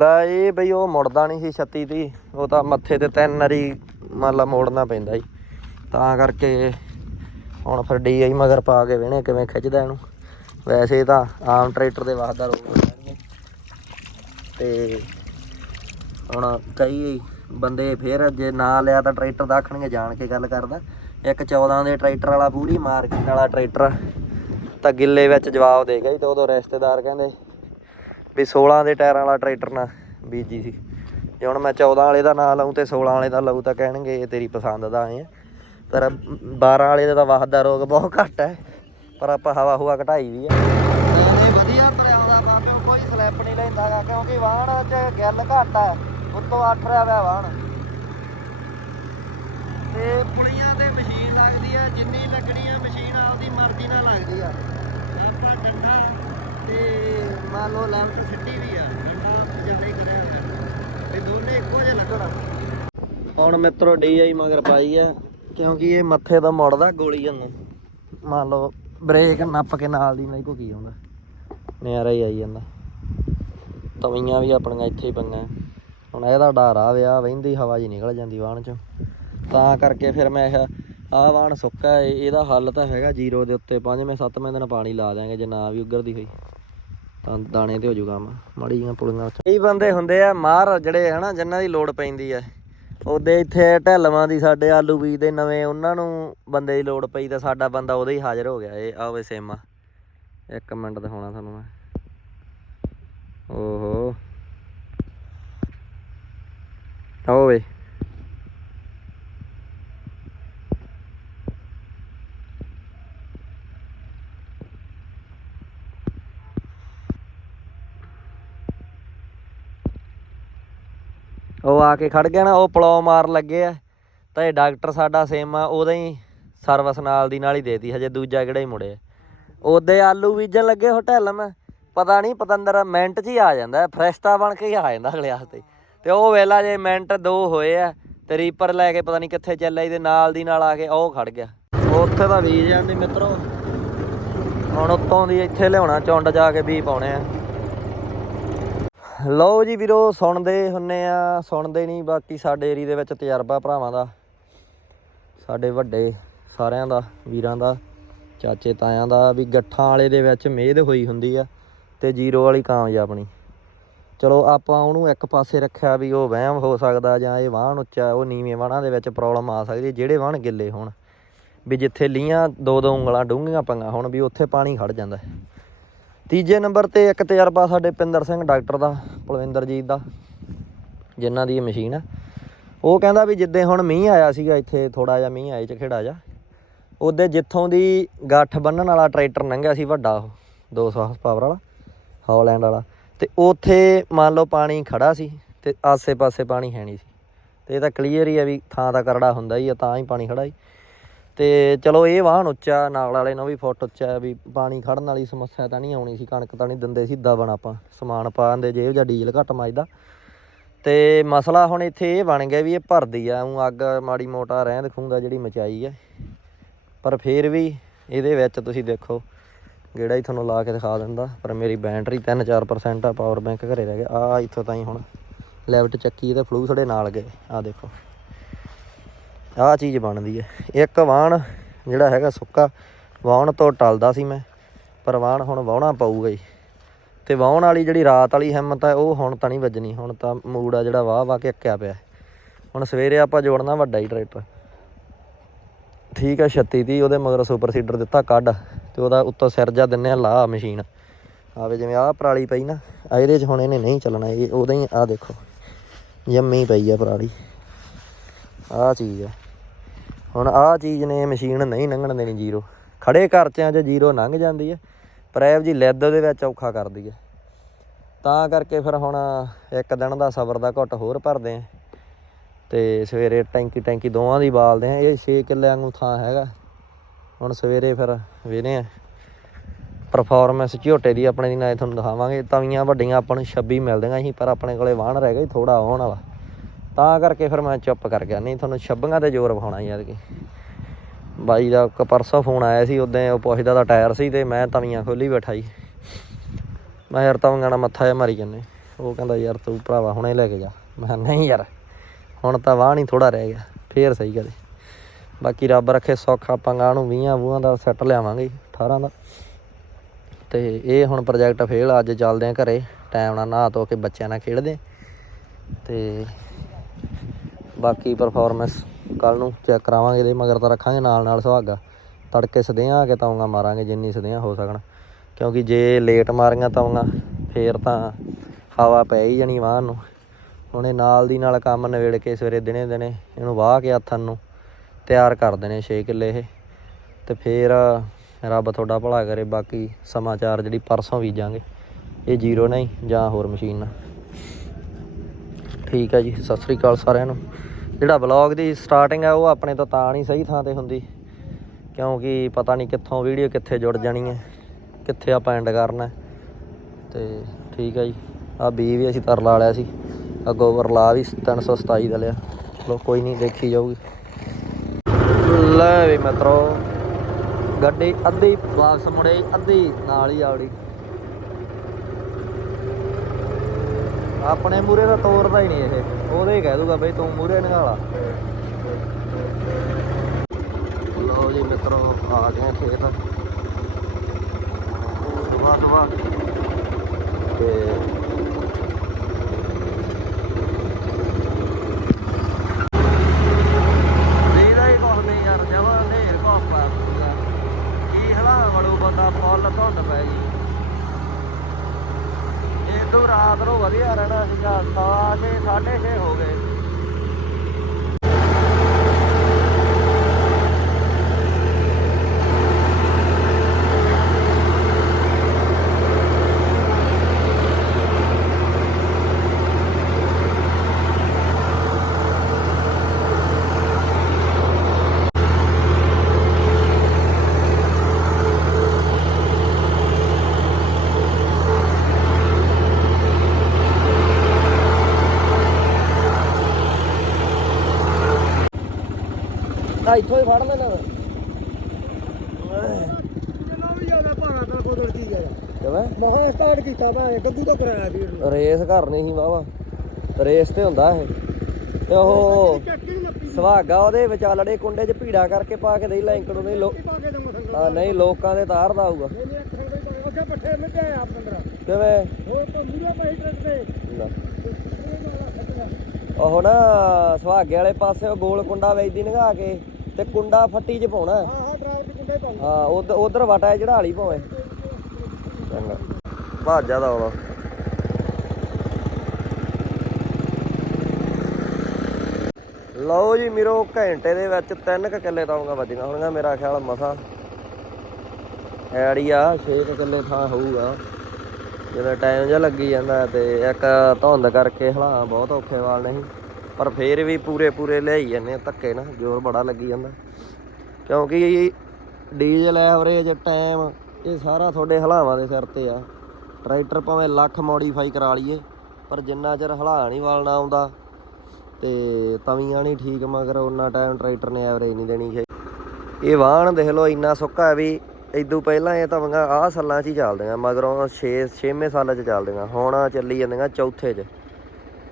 ਲੈ ਇਹ ਬਈ ਉਹ ਮੁੜਦਾ ਨਹੀਂ ਸੀ ਛੱਤੀ ਦੀ ਉਹ ਤਾਂ ਮੱਥੇ ਤੇ ਤਿੰਨ ਵਾਰੀ ਮੰਨ ਲਾ ਮੋੜਨਾ ਪੈਂਦਾ ਜੀ। ਤਾਂ ਕਰਕੇ ਹੁਣ ਫਿਰ ਡੀਆਈ ਮਗਰ ਪਾ ਕੇ ਵੇਣੇ ਕਿਵੇਂ ਖਿੱਚਦਾ ਇਹਨੂੰ। ਵੈਸੇ ਤਾਂ ਆਮ ਟਰੈਕਟਰ ਦੇ ਵਾਸਤਾ ਰੋਕ ਲੈਣਗੇ ਤੇ ਹੁਣ ਕਈ ਬੰਦੇ ਫੇਰ ਜੇ ਨਾ ਲਿਆ ਤਾਂ ਟਰੈਕਟਰ ਦਾ ਆਖਣਗੇ, ਜਾਣ ਕੇ ਗੱਲ ਕਰਦਾ। ਇੱਕ 14 ਦੇ ਟਰੈਕਟਰ ਵਾਲਾ ਪੂਰੀ ਮਾਰਕੀਟ ਵਾਲਾ ਟਰੈਕਟਰ। ਤਾਂ ਗਿੱਲੇ ਵਿੱਚ ਜਵਾਬ ਦੇ ਗਿਆ ਜੀ ਤੇ ਉਦੋਂ ਰਿਸ਼ਤੇਦਾਰ ਕਹਿੰਦੇ ਵੀ 16 ਦੇ ਟਾਇਰਾਂ ਵਾਲਾ ਟਰੈਕਟਰ ਨਾ ਬੀਜੀ ਸੀ। ਜੇ ਹੁਣ ਮੈਂ 14 ਵਾਲੇ ਦਾ ਨਾਂ ਲਾਉਂ ਤੇ 16 ਵਾਲੇ ਦਾ ਲਾਉ ਤਾਂ ਕਹਿਣਗੇ ਇਹ ਤੇਰੀ ਪਸੰਦ ਦਾ ਆਏ ਆ। ਪਰ 12 ਵਾਲੇ ਦਾ ਤਾਂ ਵਾਹਦਾ ਰੋਗ ਬਹੁਤ ਘੱਟ ਹੈ ਪਰ ਆਪਾਂ ਹਵਾ ਹੁਵਾ ਘਟਾਈ ਵੀ ਆ ਇਹ ਵਧੀਆ ਤੁਰਿਆ ਆਉਂਦਾ ਬਾਬੇ ਕੋਈ ਸਲਿੱਪ ਨਹੀਂ ਲੈਂਦਾਗਾ ਕਿਉਂਕਿ ਵਾਹਣ 'ਚ ਗੱਲ ਘੱਟ ਹੈ ਉੱਤੋਂ ਅੱਠ ਰਿਹਾ ਵਾ ਵਾਹਣ। ਤੇ ਪੁਲੀਆਂ ਤੇ ਮਸ਼ੀਨ ਲੱਗਦੀ ਆ, ਜਿੰਨੀ ਲੱਗਣੀ ਆ ਮਸ਼ੀਨ ਆਪਦੀ ਮਰਜ਼ੀ ਨਾਲ ਲੱਗਦੀ ਆ। ਆਪਾਂ ਡੰਡਾ ਤੇ ਮੰਨ ਲਓ ਲੈਂਪ ਸਿੱਟੀ ਵੀ ਆ, ਡੰਡਾ ਜਾਣੇ ਕਰਿਆ ਹੋਇਆ। ਇਹ ਦੋਨੇ ਇੱਕੋ ਜਿਹੇ ਲੱਗਣਾ ਹੁਣ ਮਿੱਤਰੋ ਡੀਆਈ ਮਗਰ ਪਾਈ ਆ, ਕਿਉਂਕਿ ਇਹ ਮੱਥੇ ਦਾ ਮੁੜਦਾ ਗੋਲੀ ਨੂੰ ਮੰਨ ਲਓ ਬ੍ਰੇਕ ਨੱਪ ਕੇ ਨਾਲ ਦੀ, ਨਹੀਂ ਕੀ ਆਉਂਦਾ ਨਿਆਰਾ ਹੀ ਆਈ ਜਾਂਦਾ। ਤਵੀਆਂ ਵੀ ਆਪਣੀਆਂ ਇੱਥੇ ਹੀ ਪਈਆਂ। ਹੁਣ ਇਹਦਾ ਡਰ ਆ ਵਿਆ ਵਹਿੰਦੀ ਹਵਾ ਜੀ ਨਿਕਲ ਜਾਂਦੀ ਵਾਹਣ ਚੋਂ। ਤਾਂ ਕਰਕੇ ਫਿਰ ਮੈਂ ਇਹ ਆਹ ਵਾਹਣ ਸੁੱਕਾ ਹੈ ਇਹਦਾ ਹੱਲ ਤਾਂ ਹੈਗਾ ਜ਼ੀਰੋ ਦੇ ਉੱਤੇ। ਪੰਜਵੇਂ ਸੱਤਵੇਂ ਦਿਨ ਪਾਣੀ ਲਾ ਦਿਆਂਗੇ, ਜੇ ਨਾ ਵੀ ਉੱਗਰਦੀ ਹੋਈ। ਤਾਂ ਦਾਣੇ ਤੇ ਹੋ ਜੂ ਕੰਮ। ਮਾੜੀਆਂ ਪੁਲੀਆਂ ਕਈ ਬੰਦੇ ਹੁੰਦੇ ਆ ਮਾਰ ਜਿਹੜੇ ਹਨਾ, ਜਿਨ੍ਹਾਂ ਦੀ ਲੋੜ ਪੈਂਦੀ ਆ। ਉਹਦੇ ਇੱਥੇ ਢਲਵਾਂ ਦੀ ਸਾਡੇ ਆਲੂ ਬੀਜਦੇ ਨਵੇਂ, ਉਹਨਾਂ ਨੂੰ ਬੰਦੇ ਦੀ ਲੋੜ ਪਈ ਤਾਂ ਸਾਡਾ ਬੰਦਾ ਉਹਦੇ ਹੀ ਹਾਜ਼ਰ ਹੋ ਗਿਆ। ਇਹ ਆਵੇ ਸੇਮਾ। ਇੱਕ ਮਿੰਟ ਦਿਖਾਉਣਾ ਤੁਹਾਨੂੰ ਮੈਂ। ਓਹੋ। ਓਏ ਉਹ ਆ ਕੇ ਖੜ ਗਿਆ ਨਾ, ਉਹ ਪਲੋ ਮਾਰ ਲੱਗੇ ਆ। ਤਾਂ ਇਹ ਡਾਕਟਰ ਸਾਡਾ ਸੇਮ ਆ, ਉਹਦਾ ਹੀ ਸਰਵਿਸ ਨਾਲ ਦੀ ਨਾਲ ਹੀ ਦੇਤੀ, ਹਜੇ ਦੂਜਾ ਕਿਹੜਾ ਹੀ ਮੁੜਿਆ ਉਹਦੇ ਆਲੂ ਬੀਜਣ ਲੱਗੇ ਹੋਟਲ ਮੈਂ, ਪਤਾ ਨਹੀਂ ਪਤੰਦਰ ਮਿੰਟ 'ਚ ਹੀ ਆ ਜਾਂਦਾ ਫਰੈਸ਼ਤਾ ਬਣ ਕੇ ਹੀ ਆ ਜਾਂਦਾ ਅਗਲੇ ਹਫ਼ਤੇ। ਤੇ ਉਹ ਵੇਲਾ ਜੇ ਮਿੰਟ ਦੋ ਹੋਏ ਆ, ਤੇ ਰੀਪਰ ਲੈ ਕੇ ਪਤਾ ਨਹੀਂ ਕਿੱਥੇ ਚੱਲਿਆ ਇਹਦੇ ਨਾਲ ਦੀ ਨਾਲ ਆ ਕੇ ਉਹ ਖੜ ਗਿਆ। ਉੱਥੇ ਤਾਂ ਬੀਜ ਜਾਂਦੇ ਮਿੱਤਰੋ। ਹੁਣ ਉੱਤੋਂ ਦੀ ਇੱਥੇ ਲਿਆਉਣਾ, ਚੁੰਡ ਜਾ ਕੇ ਬੀ ਪਾਉਣੇ ਆ। ਲਓ ਜੀ ਵੀਰੋ, ਸੁਣਦੇ ਹੁੰਨੇ ਆ, ਸੁਣਦੇ ਨਹੀਂ, ਬਾਕੀ ਸਾਡੇ ਏਰੀ ਦੇ ਵਿੱਚ ਤਜਰਬਾ ਭਰਾਵਾਂ ਦਾ, ਸਾਡੇ ਵੱਡੇ ਸਾਰਿਆਂ ਦਾ, ਵੀਰਾਂ ਦਾ, ਚਾਚੇ ਤਾਇਆਂ ਦਾ, ਵੀ ਗੱਠਾਂ ਵਾਲੇ ਦੇ ਵਿੱਚ ਮਿਹਦ ਹੋਈ ਹੁੰਦੀ ਆ, ਤੇ ਜ਼ੀਰੋ ਵਾਲੀ ਕਾਮਯਾਬ ਨਹੀਂ। ਚਲੋ, ਆਪਾਂ ਉਹਨੂੰ ਇੱਕ ਪਾਸੇ ਰੱਖਿਆ ਵੀ ਉਹ ਵਹਿਮ ਹੋ ਸਕਦਾ ਜਾਂ ਇਹ ਵਾਹਣ ਉੱਚਾ, ਉਹ ਨੀਵੇਂ ਵਾਹਣਾਂ ਦੇ ਵਿੱਚ ਪ੍ਰੋਬਲਮ ਆ ਸਕਦੀ, ਜਿਹੜੇ ਵਾਹਣ ਗਿੱਲੇ ਹੋਣ। ਵੀ ਜਿੱਥੇ ਲੀਆਂ ਦੋ ਦੋ ਉਂਗਲਾਂ ਡੂੰਘੀਆਂ ਪੰਗਾ ਹੁਣ, ਵੀ ਉੱਥੇ ਪਾਣੀ ਖੜ ਜਾਂਦਾ। ਤੀਜੇ ਨੰਬਰ ਤੇ ਇੱਕ ਤਜਰਬਾ ਸਾਡੇ ਪਿੰਦਰ ਸਿੰਘ ਡਾਕਟਰ ਦਾ, ਪਲਵਿੰਦਰਜੀਤ ਦਾ, ਜਿਨ੍ਹਾਂ ਦੀ ਇਹ ਮਸ਼ੀਨ ਆ। ਉਹ ਕਹਿੰਦਾ ਵੀ ਜਿੱਦੇ ਹੁਣ ਮੀਂਹ ਆਇਆ ਸੀਗਾ ਇੱਥੇ ਥੋੜਾ ਜਿਹਾ ਮੀਂਹ ਆਇਆ ਚ ਖੇੜਾ ਜਾ ਉਹਦੇ ਜਿੱਥੋਂ ਦੀ ਗੱਠ ਬੰਨਣ ਵਾਲਾ ਟਰੈਕਟਰ ਲੰਘਿਆ ਸੀ ਵੱਡਾ ਉਹ 200 ਪਾਵਰ ਵਾਲਾ ਹੌਲੈਂਡ ਵਾਲਾ। ਤੇ ਉੱਥੇ ਮੰਨ ਲਓ ਪਾਣੀ ਖੜਾ ਸੀ ਤੇ ਆਸੇ-ਪਾਸੇ ਪਾਣੀ ਹੈ ਨਹੀਂ ਸੀ। ਤੇ ਇਹ ਤਾਂ ਕਲੀਅਰ ਹੀ ਆ ਵੀ ਥਾਂ ਦਾ ਕਰੜਾ ਹੁੰਦਾ ਹੀ ਆ, ਤਾਂ ਹੀ ਪਾਣੀ ਖੜਾ ਹੀ ਤੇ ਚਲੋ ਇਹ ਵਾਹਣ ਉੱਚਾ, ਨਾਲ ਵਾਲੇ ਨੂੰ ਵੀ ਫੁੱਟ ਉੱਚਾ ਵੀ ਪਾਣੀ ਖੜਨ ਵਾਲੀ ਸਮੱਸਿਆ ਤਾਂ ਨਹੀਂ ਆਉਣੀ ਸੀ, ਕਣਕ ਤਾਂ ਨਹੀਂ ਦਿੰਦੇ ਸੀ ਦਬਣ ਆਪਾਂ, ਸਮਾਨ ਪਾਣ ਦੇ ਜੇਬ ਜਾਂ ਡੀਜ਼ਲ ਘੱਟ ਮੱਚਦਾ ਤੇ ਮਸਲਾ ਹੁਣ ਇੱਥੇ ਇਹ ਬਣ ਗਿਆ ਵੀ ਇਹ ਭਰਦੀ ਆ ਉਹ ਅੱਗ ਮਾੜੀ ਮੋਟਾ ਰਹਿੰਦ ਖੂੰਦਾ ਜਿਹੜੀ ਮਚਾਈ ਹੈ ਪਰ ਫੇਰ ਵੀ ਇਹਦੇ ਵਿੱਚ ਤੁਸੀਂ ਦੇਖੋ, ਗੇੜਾ ਹੀ ਤੁਹਾਨੂੰ ਲਾ ਕੇ ਦਿਖਾ ਦਿੰਦਾ, ਪਰ ਮੇਰੀ ਬੈਟਰੀ 3-4% ਆ ਪਾਵਰ ਬੈਂਕ ਘਰੇ ਰਹਿ ਗਿਆ। ਆ ਇੱਥੋਂ ਤਾਈਂ ਹੁਣ ਲੈਵਟ ਚੱਕੀ ਤੇ ਫਲੂ ਸਾਡੇ ਨਾਲ ਗਏ ਆ ਦੇਖੋ। ਆਹ ਚੀਜ਼ ਬਣਦੀ ਹੈ। ਇੱਕ ਵਾਹਣ ਜਿਹੜਾ ਹੈਗਾ ਸੁੱਕਾ, ਵਾਹਣ ਤੋਂ ਟਲਦਾ ਸੀ ਮੈਂ, ਪਰ ਵਾਹਣ ਹੁਣ ਵਾਹਣਾ ਪਊਗਾ ਹੀ ਤੇ ਵਾਹਣ ਵਾਲੀ ਜਿਹੜੀ ਰਾਤ ਵਾਲੀ ਹਿੰਮਤ ਹੈ, ਉਹ ਹੁਣ ਤਾਂ ਨਹੀਂ ਵੱਜਣੀ। ਹੁਣ ਤਾਂ ਮੂਡ ਆ ਜਿਹੜਾ ਵਾਹ ਵਾਹ ਕੇ ਅੱਕਿਆ ਪਿਆ। ਹੁਣ ਸਵੇਰੇ ਆਪਾਂ ਜੋੜਨਾ ਵੱਡਾ ਹੀ ਟਰੈਕਟਰ। ਠੀਕ ਹੈ 36 ਦੀ ਉਹਦੇ ਮਗਰ ਸੁਪਰ ਸੀਡਰ ਦਿੱਤਾ ਕੱਢ ਤੇ ਉਹਦਾ ਉੱਤੋਂ ਸਿਰ ਜਾ ਦਿੰਨੇ ਆ ਲਾ ਮਸ਼ੀਨ। ਆਵੇ ਜਿਵੇਂ ਆਹ ਪਰਾਲੀ ਪਈ ਨਾ ਆ ਇਹਦੇ 'ਚ ਹੁਣ ਇਹਨੇ ਨਹੀਂ ਚੱਲਣਾ, ਇਹ ਉਹਦਾ ਹੀ ਆ ਦੇਖੋ। ਜੰਮੀ ਪਈ ਆ ਪਰਾਲੀ। ਆਹ ਚੀਜ਼ ਆ। ਹੁਣ ਆਹ ਚੀਜ਼ ਨੇ ਮਸ਼ੀਨ ਨਹੀਂ ਲੰਘਣ ਦੇਣੀ ਜ਼ੀਰੋ। ਖੜੇ ਖਰਚਿਆਂ 'ਚ ਜ਼ੀਰੋ ਲੰਘ ਜਾਂਦੀ ਹੈ ਪ੍ਰੈਵ ਜੀ ਲੈਦ ਦੇ ਵਿੱਚ ਔਖਾ ਕਰਦੀ ਹੈ ਤਾਂ ਕਰਕੇ ਫਿਰ ਹੁਣ ਇੱਕ ਦਿਨ ਦਾ ਸਬਰ ਦਾ ਘੁੱਟ ਹੋਰ ਭਰਦੇ ਆ। ਤੇ ਸਵੇਰੇ ਟੈਂਕੀ ਟੈਂਕੀ ਦੋਵਾਂ ਦੀ ਬਾਲਦੇ ਆ। ਇਹ 6 ਕਿੱਲਿਆਂ ਨੂੰ ਥਾਂ ਹੈਗਾ। ਹੁਣ ਸਵੇਰੇ ਫਿਰ ਵੇਨੇ ਆ। ਪਰਫਾਰਮੈਂਸ ਝੋਟੇ ਦੀ ਆਪਣੇ ਦੀ, ਨਾਲ ਤੁਹਾਨੂੰ ਦਿਖਾਵਾਂਗੇ। ਤਵੀਆਂ ਵੱਡੀਆਂ ਆਪਾਂ ਨੂੰ 26 ਮਿਲਦੀਆਂ ਸੀ, ਪਰ ਆਪਣੇ ਕੋਲੇ ਵਾਹਣ ਰਹਿ ਗਿਆ ਥੋੜਾ ਆਉਣ ਵਾਲਾ। ਤਾਂ ਕਰਕੇ ਫਿਰ ਮੈਂ ਚੁੱਪ ਕਰ ਗਿਆ। ਨਹੀਂ, ਤੁਹਾਨੂੰ ਛੱਬੀਆਂ ਤੇ ਜ਼ੋਰ ਵਿਖਾਉਣਾ ਯਾਰ ਕਿ। ਬਾਈ ਦਾ ਇੱਕ ਪਰਸੋਂ ਫੋਨ ਆਇਆ ਸੀ ਉਦੋਂ ਉਹ ਪੁੱਛਦਾ ਦਾ ਟਾਇਰ ਸੀ ਤੇ ਮੈਂ ਤਵੀਆਂ ਖੋਲੀ ਬੈਠਾ ਸੀ ਮੈਂ ਯਾਰ ਤਵੀਆਂ ਨਾਲ ਮੱਥਾ ਜਿਹਾ ਮਾਰੀ ਜੰਨੇ ਉਹ ਕਹਿੰਦਾ, ਯਾਰ ਤੂੰ ਭਰਾਵਾ ਹੁਣੇ ਲੈ ਕੇ ਜਾ। ਮੈਂ ਕਿਹਾ, ਨਹੀਂ ਯਾਰ, ਹੁਣ ਤਾਂ ਵਾਹ ਨਹੀਂ ਥੋੜਾ ਰਹਿ ਗਿਆ। ਫੇਰ ਸਹੀ ਕਦੇ ਬਾਕੀ ਰੱਬ ਰੱਖੇ ਸੌਖਾ, ਆਪਾਂ ਗਾਂ ਨੂੰ 20 ਬੂਹਾਂ ਦਾ ਸੈੱਟ ਲਿਆਵਾਂਗੇ 18 ਦਾ। ਤੇ ਇਹ ਹੁਣ ਪ੍ਰੋਜੈਕਟ ਫੇਲ ਅੱਜ ਚੱਲਦੇ ਆ ਘਰੇ। ਟਾਈਮ ਨਾਲ ਨਹਾ ਧੋ ਕੇ ਬੱਚਿਆਂ ਨਾਲ ਖੇਡਦੇ। ਤੇ ਬਾਕੀ ਪਰਫਾਰਮੈਂਸ ਕੱਲ ਨੂੰ ਚੈੱਕ ਕਰਾਵਾਂਗੇ ਇਹਦੇ, ਮਗਰ ਤਾਂ ਰੱਖਾਂਗੇ ਨਾਲ ਨਾਲ ਸੁਹਾਗਾ। ਤੜਕੇ ਸਦਿਆਂ ਆ ਕੇ ਤਾਉਂਗਾ ਮਾਰਾਂਗੇ, ਜਿੰਨੀ ਸਦਿਆਂ ਹੋ ਸਕਣ। ਕਿਉਂਕਿ ਜੇ ਲੇਟ ਮਾਰੀਆਂ ਤਾਉਂਗਾ ਫੇਰ ਤਾਂ ਹਵਾ ਪੈ ਹੀ ਜਾਣੀ ਵਾਹਨ ਨੂੰ। ਹੁਣੇ ਨਾਲ ਦੀ ਨਾਲ ਕੰਮ ਨਵੇੜ ਕੇ ਸਵੇਰੇ ਦਿਨੇ ਦਿਨੇ ਇਹਨੂੰ ਵਾਹ ਕੇ ਹੱਥਾਂ ਨੂੰ ਤਿਆਰ ਕਰ ਦੇਣੇ 6 ਕਿੱਲੇ ਇਹ। ਤੇ ਫੇਰ ਰੱਬ ਤੁਹਾਡਾ ਭਲਾ ਕਰੇ, ਬਾਕੀ ਸਮਾਚਾਰ ਜਿਹੜੀ ਪਰਸੋਂ ਬੀਜਾਂਗੇ ਇਹ ਜ਼ੀਰੋ ਨਹੀਂ ਜਾਂ ਹੋਰ ਮਸ਼ੀਨ ਨਾਲ। ਠੀਕ ਹੈ ਜੀ, ਸਤਿ ਸ੍ਰੀ ਅਕਾਲ ਸਾਰਿਆਂ ਨੂੰ। ਜਿਹੜਾ ਬਲੌਗ ਦੀ ਸਟਾਰਟਿੰਗ ਹੈ ਉਹ ਆਪਣੇ ਤੋਂ ਤਾਂ ਨਹੀਂ ਸਹੀ ਥਾਂ ਤੇ ਹੁੰਦੀ। ਕਿਉਂਕਿ ਪਤਾ ਨਹੀਂ ਕਿੱਥੋਂ ਵੀਡੀਓ ਕਿੱਥੇ ਜੁੜ ਜਾਣੀ ਹੈ, ਕਿੱਥੇ ਆਪਾਂ ਐਂਡ ਕਰਨਾ ਹੈ। ਤੇ ਠੀਕ ਹੈ ਜੀ। ਆ ਬੀ ਵੀ ਅਸੀਂ ਤਰਲਾ ਲਿਆ ਸੀ। ਅੱਗੋਂ ਵਰਲਾ ਵੀ 327 ਦਾ ਲਿਆ। ਚਲੋ ਕੋਈ ਨਹੀਂ, ਦੇਖੀ ਜਾਊਗੀ। ਲੈ ਵੀ ਮਿੱਤਰੋ, ਗੱਡੀ ਅੱਧੀ, ਵਾਪਸ ਮੁੜੇ, ਅੱਧੀ, ਨਾਲ ਹੀ ਆਉੜੀ। ਆਪਣੇ ਮੂਰੇ ਦਾ ਤੋਰਦਾ ਹੀ ਨਹੀਂ ਇਹ। ਉਹਦੇ ਹੀ ਕਹਿ ਦੂਗਾ ਬਈ ਤੂੰ ਮੂਰੇ ਨਿਹਾਲਾ। ਲਓ ਜੀ ਮਿੱਤਰੋ, ਆ ਗਏ ਖੇਤ। ਸੁਬਾ ਸੁਬਾ ਤੇ ਦੀਦਾ ਹੀ ਕੁਛ ਨਹੀਂ ਯਾਰ ਜਮਾ ਨੇਰ ਕੋਪ ਪਾ ਦੂਗਾ ਕੀ ਹਲਾ ਵੜੂ ਬੰਦਾ ਫੁੱਲ ਧੁੰਦ ਪੈ ਗਈ ਇਦੋਂ ਰਾਤ ਨੂੰ ਵਧੀਆ ਰਹਿਣਾ ਸੀਗਾ ਸਵਾ ਛੇ ਸਾਢੇ ਛੇ ਹੋ ਗਏ ਆ ਇੱਥੋਂ ਹੀ ਫੜ ਲੈਣਾ। ਚਲੋ ਵੀ ਜ਼ਿਆਦਾ ਭਾਣਾ ਤਾਂ ਕੁਦਰਤੀ ਜਿਹਾ ਕਿਵੇਂ? ਮਹਾ ਸਟਾਰਟ ਕੀਤਾ ਮੈਂ ਗੱਗੂ ਤੋਂ ਕਰਾਇਆ ਵੀਰ ਨੂੰ ਰੇਸ ਕਰਨੀ ਸੀ ਵਾਵਾ ਰੇਸ ਤੇ ਹੁੰਦਾ ਇਹ। ਤੇ ਉਹ ਸੁਹਾਗਾ ਉਹਦੇ ਵਿਚਾਲੜੇ ਕੁੰਡੇ 'ਚ ਭੀੜਾ ਕਰਕੇ ਪਾ ਕੇ ਦੇਈ ਲੈਂਕ ਨੂੰ ਨਹੀਂ ਲੋ ਆ ਨਹੀਂ ਲੋਕਾਂ ਦੇ ਤਾਰਦਾ ਆਊਗਾ ਨਹੀਂ ਨਹੀਂ ਅੱਖਾਂ ਦੇ ਪਾ ਉਹਦੇ ਪੱਠੇ ਮਿੱਟੇ ਆ 15 ਕਿਵੇਂ? ਉਹ ਤੋਂ ਮੂਰੇ ਪਈ ਟਰੱਕ ਤੇ। ਲੈ। ਇਹ ਮਾਰਾ ਖੱਟਦਾ ਉਹ ਨਾ ਸੁਹਾਗੇ ਵਾਲੇ ਪਾਸੇ ਉਹ ਗੋਲ ਕੁੰਡਾ ਵੇਚਦੀ ਨਗਾ ਕੇ। ਤੇ ਕੁੰਡਾ ਫੱਟੀ 'ਚ ਪਾਉਣਾ। ਹਾਂ ਹਾਂ ਹਾਂ ਉਧਰ ਉਧਰ ਵਟਾ ਚੜਾ ਲਈ ਭਾਵੇਂ। ਚੰਗਾ। ਭਾਜਾ ਦਾ ਆਉਣਾ ਲਓ ਜੀ ਮਿਰੋ ਘੰਟੇ ਦੇ ਵਿੱਚ ਤਿੰਨ ਕ ਕਿੱਲੇ ਤਾਉਂਗਾ ਵੱਜੀਆਂ। ਹੋਣਗੀਆਂ ਮੇਰਾ ਖਿਆਲ ਮਸਾ ਐੜੀਆ 6 ਕ ਕਿੱਲੇ ਥਾਂ ਹੋਊਗਾ। ਜਦੋਂ ਟਾਈਮ ਜਿਹਾ ਲੱਗੀ ਜਾਂਦਾ ਤੇ ਇੱਕ ਧੁੰਦ ਕਰਕੇ ਹਲਾ ਬਹੁਤ ਔਖੇ ਵਾਲ ਨਹੀਂ। ਪਰ ਫੇਰ ਵੀ ਪੂਰੇ ਪੂਰੇ ਲਿਆਈ ਜਾਂਦੇ ਆ, ਧੱਕੇ ਨਾ ਜ਼ੋਰ ਬੜਾ ਲੱਗੀ ਜਾਂਦਾ। ਕਿਉਂਕਿ ਡੀਜ਼ਲ ਐਵਰੇਜ, ਟਾਈਮ, ਇਹ ਸਾਰਾ ਤੁਹਾਡੇ ਹਲਾਵਾਂ ਦੇ ਸਿਰ ਤੇ ਆ। ਟਰੈਕਟਰ ਭਾਵੇਂ ਲੱਖ ਮੋਡੀਫਾਈ ਕਰਾ ਲਈਏ, ਪਰ ਜਿੰਨਾ ਚਿਰ ਹਲਾ ਨਹੀਂ ਵਾਲਣਾ ਆਉਂਦਾ, ਤੇ ਤਵੀਆਂ ਨਹੀਂ ਠੀਕ, ਮਗਰ ਉਹਨਾਂ ਟਾਈਮ ਟਰੈਕਟਰ ਨੇ ਐਵਰੇਜ ਨਹੀਂ ਦੇਣੀ ਇਹ ਵਾਹਣ ਦੇਖ ਲਓ, ਇੰਨਾ ਸੁੱਕਾ ਵੀ ਇਦੋਂ ਪਹਿਲਾਂ ਇਹ ਤਵੀਆਂ ਆਹ ਸਾਲਾਂ 'ਚ ਹੀ ਚੱਲਦੀਆਂ, ਮਗਰੋਂ 6 6ਵੇਂ ਸਾਲਾਂ 'ਚ ਚੱਲਦੀਆਂ, ਹੁਣ ਚੱਲੀ ਜਾਂਦੀਆਂ ਚੌਥੇ 'ਚ।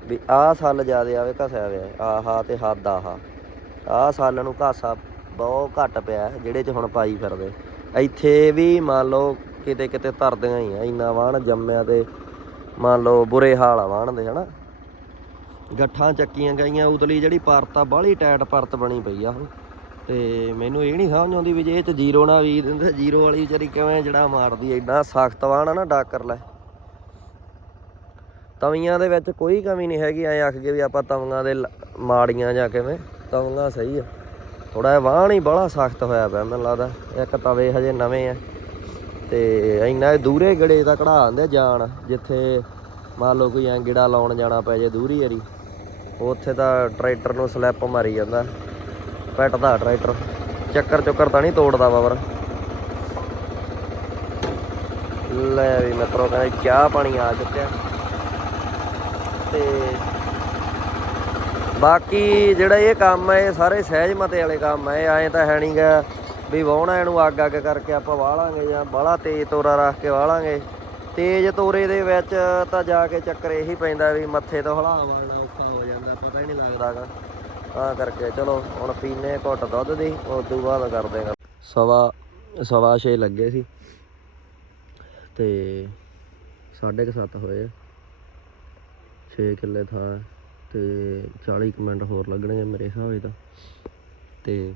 ਵੀ ਆਹ ਸਾਲ ਜਿਆਦੇ ਆਵੇ ਘਸਿਆ ਹੋਇਆ ਆਹਾ ਤੇ ਹੱਦ ਆਹਾ। ਆਹ ਸਾਲ ਨੂੰ ਘਾਸਾ ਬਹੁਤ ਘੱਟ ਪਿਆ, ਜਿਹੜੇ 'ਚ ਹੁਣ ਪਾਈ ਫਿਰਦੇ। ਇੱਥੇ ਵੀ ਮੰਨ ਲਓ ਕਿਤੇ ਕਿਤੇ ਧਰਦੀਆਂ ਹੀ ਆ, ਇੰਨਾ ਵਾਹਣ ਜੰਮਿਆ ਤੇ ਮੰਨ ਲਓ ਬੁਰੇ ਹਾਲ ਆ ਵਾਹਣ ਦੇ, ਹਨਾ? ਗੱਠਾਂ ਚੱਕੀਆਂ ਗਈਆਂ, ਉਤਲੀ ਜਿਹੜੀ ਪਰਤ ਆ, ਬਾਹਲੀ ਟਾਈਟ ਪਰਤ ਬਣੀ ਪਈ ਆ ਹੁਣ ਤੇ ਮੈਨੂੰ ਇਹ ਨਹੀਂ ਸਮਝ ਆਉਂਦੀ ਵੀ ਜੇ ਇਹ ਚ ਜ਼ੀਰੋ ਨਾ ਵੀ ਦਿੰਦਾ, ਜ਼ੀਰੋ ਵਾਲੀ ਵਿਚਾਰੀ ਕਿਵੇਂ ਜਿਹੜਾ ਮਾਰਦੀ ਐ ਇੰਨਾ ਸਖਤ ਵਾਹਣ ਆ ਨਾ, ਡਾਕਰ ਲੈ। ਤਵੀਆਂ ਦੇ ਵਿੱਚ ਕੋਈ ਕਮੀ ਨਹੀਂ ਹੈਗੀ, ਐ ਆਖ ਕੇ ਵੀ ਆਪਾਂ ਤਵੀਆਂ ਦੇ ਮਾੜੀਆਂ ਜਾਂ ਕਿਵੇਂ, ਤਵੀਆਂ ਸਹੀ ਆ। ਥੋੜਾ ਜਿਹਾ ਵਾਹਣ ਹੀ ਬੜਾ ਸਖਤ ਹੋਇਆ ਪਿਆ, ਮੈਨੂੰ ਲੱਗਦਾ, ਇੱਕ ਤਵੇ ਹਜੇ ਨਵੇਂ ਆ। ਤੇ ਇੰਨਾ ਇਹ ਦੂਰੇ ਗੜੇ ਦਾ ਕਢਾ ਦਿੰਦੇ ਜਾਣ, ਜਿੱਥੇ ਮੰਨ ਲਓ ਕੋਈ ਐਂ ਗਿੜਾ ਲਾਉਣ ਜਾਣਾ ਪੈ ਜੇ ਦੂਰੀ ਏਰੀ ਉੱਥੇ ਤਾਂ ਟਰੈਕਟਰ ਨੂੰ ਸਲੈਪ ਮਾਰੀ ਜਾਂਦਾ। ਪੈਟਦਾ ਟਰੈਕਟਰ, ਚੱਕਰ ਚੁੱਕਰ ਤਾਂ ਨਹੀਂ ਤੋੜਦਾ ਬਾਬਰ। ਲੈ ਵੀ ਮਿੱਤਰੋ, ਕਹਿੰਦੇ ਚਾਹ ਪਾਣੀ ਆ ਚੁੱਕਿਆ। ਤੇ ਬਾਕੀ ਜਿਹੜਾ ਇਹ ਕੰਮ ਹੈ ਇਹ ਸਾਰੇ ਸਹਿਜ ਮਤੇ ਵਾਲੇ ਕੰਮ ਹੈ ਐਂ ਤਾਂ ਹੈ ਨਹੀਂਗਾ ਵੀ ਵਾਹੁਣਾ ਇਹਨੂੰ ਅੱਗ ਅੱਗ ਕਰਕੇ ਆਪਾਂ ਵਾਲਾਂਗੇ ਜਾਂ ਬਾਹਲਾ ਤੇਜ਼ ਤੋਰਾ ਰੱਖ ਕੇ ਵਾਲਾਂਗੇ। ਤੇਜ਼ ਤੋਰੇ ਦੇ ਵਿੱਚ ਤਾਂ ਜਾ ਕੇ ਚੱਕਰ ਇਹੀ ਪੈਂਦਾ ਵੀ ਮੱਥੇ ਤੋਂ ਹਲਾ ਵਾਲਣਾ ਔਖਾ ਹੋ ਜਾਂਦਾ, ਪਤਾ ਹੀ ਨਹੀਂ ਲੱਗਦਾਗਾ ਤਾਂ ਕਰਕੇ ਚਲੋ, ਹੁਣ ਪੀਨੇ ਘੁੱਟ ਦੁੱਧ ਦੀ ਉਸ ਤੋਂ ਬਾਅਦ ਕਰਦੇ ਹਾਂ ਸਵਾ ਸਵਾ ਛੇ ਲੱਗੇ ਸੀ ਤੇ ਸਾਢੇ ਕੁ ਸੱਤ ਹੋਏ 6 ਕਿੱਲੇ ਥਾਂ ਤੇ 40 ਕੁ ਮਿੰਟ ਹੋਰ ਲੱਗਣਗੇ ਮੇਰੇ ਹਿਸਾਬ ਤਾਂ। ਤੇ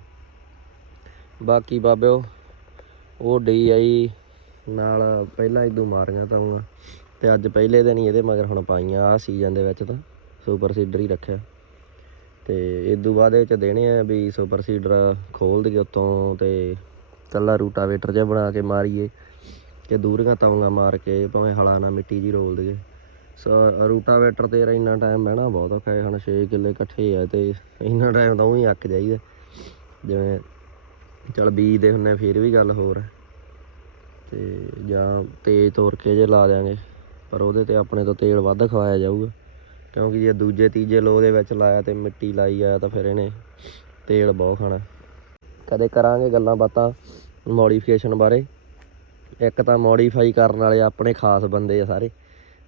ਬਾਕੀ ਬਾਬਿਓ ਉਹ ਡਈ ਆਈ ਨਾਲ ਪਹਿਲਾਂ ਇਦੋਂ ਮਾਰੀਆਂ ਤਾਂ ਤੇ ਅੱਜ ਪਹਿਲੇ ਦਿਨ ਹੀ ਇਹਦੇ ਮਗਰ ਹੁਣ ਪਾਈਆਂ ਆ ਸੀਜ਼ਨ ਦੇ ਵਿੱਚ ਤਾਂ ਸੁਪਰ ਸੀਡਰ ਹੀ ਰੱਖਿਆ। ਤੇ ਇਦੋਂ ਬਾਅਦ ਇਹ ਚ ਦੇਣੇ ਆ ਵੀ ਸੁਪਰ ਸੀਡਰ ਖੋਲ ਦਈਏ ਉੱਤੋਂ ਤੇ ਕੱਲਾ ਰੂਟਾਵੇਟਰ ਜਿਹਾ ਬਣਾ ਕੇ ਮਾਰੀਏ, ਕਿ ਦੂਰੀਆਂ ਤਵੀਆਂ ਮਾਰ ਕੇ ਭਾਵੇਂ ਹਲਾ ਨਾਲ ਮਿੱਟੀ ਜੀ ਰੋਲ ਦਈਏ। ਸੋ ਰੂਟਾਵੇਟਰ ਤੇ ਇੰਨਾ ਟਾਈਮ ਬਹਿਣਾ ਬਹੁਤ ਔਖਾ ਹੈ। ਹੁਣ 6 ਕਿੱਲੇ ਇਕੱਠੇ ਆ ਤੇ ਇੰਨਾ ਟਾਈਮ ਤਾਂ ਉਹੀ ਅੱਕ ਜਾਈਦਾ। ਜਿਵੇਂ ਚਲ ਬੀਜ ਦੇ ਹੁੰਨੇ ਫੇਰ ਵੀ ਗੱਲ ਹੋਰ ਹੈ। ਤੇ ਜਾਂ ਤੇਜ਼ ਤੋਰ ਕੇ ਜੇ ਲਾ ਦਿਆਂਗੇ, ਪਰ ਉਹਦੇ ਤੇ ਆਪਣੇ ਤੋਂ ਤੇਲ ਵੱਧ ਖਵਾਇਆ ਜਾਊਗਾ। ਕਿਉਂਕਿ ਜੇ ਦੂਜੇ ਤੀਜੇ ਲੋ ਦੇ ਵਿੱਚ ਲਾਇਆ ਤੇ ਮਿੱਟੀ ਲਾਈ ਆ ਤਾਂ ਫਿਰ ਇਹਨੇ ਤੇਲ ਬਹੁਤ ਖਾਣਾ। ਕਦੇ ਕਰਾਂਗੇ ਗੱਲਾਂ ਬਾਤਾਂ ਮੋਡੀਫਿਕੇਸ਼ਨ ਬਾਰੇ। ਇੱਕ ਤਾਂ ਮੋਡੀਫਾਈ ਕਰਨ ਵਾਲੇ ਆਪਣੇ ਖਾਸ ਬੰਦੇ ਆ ਸਾਰੇ।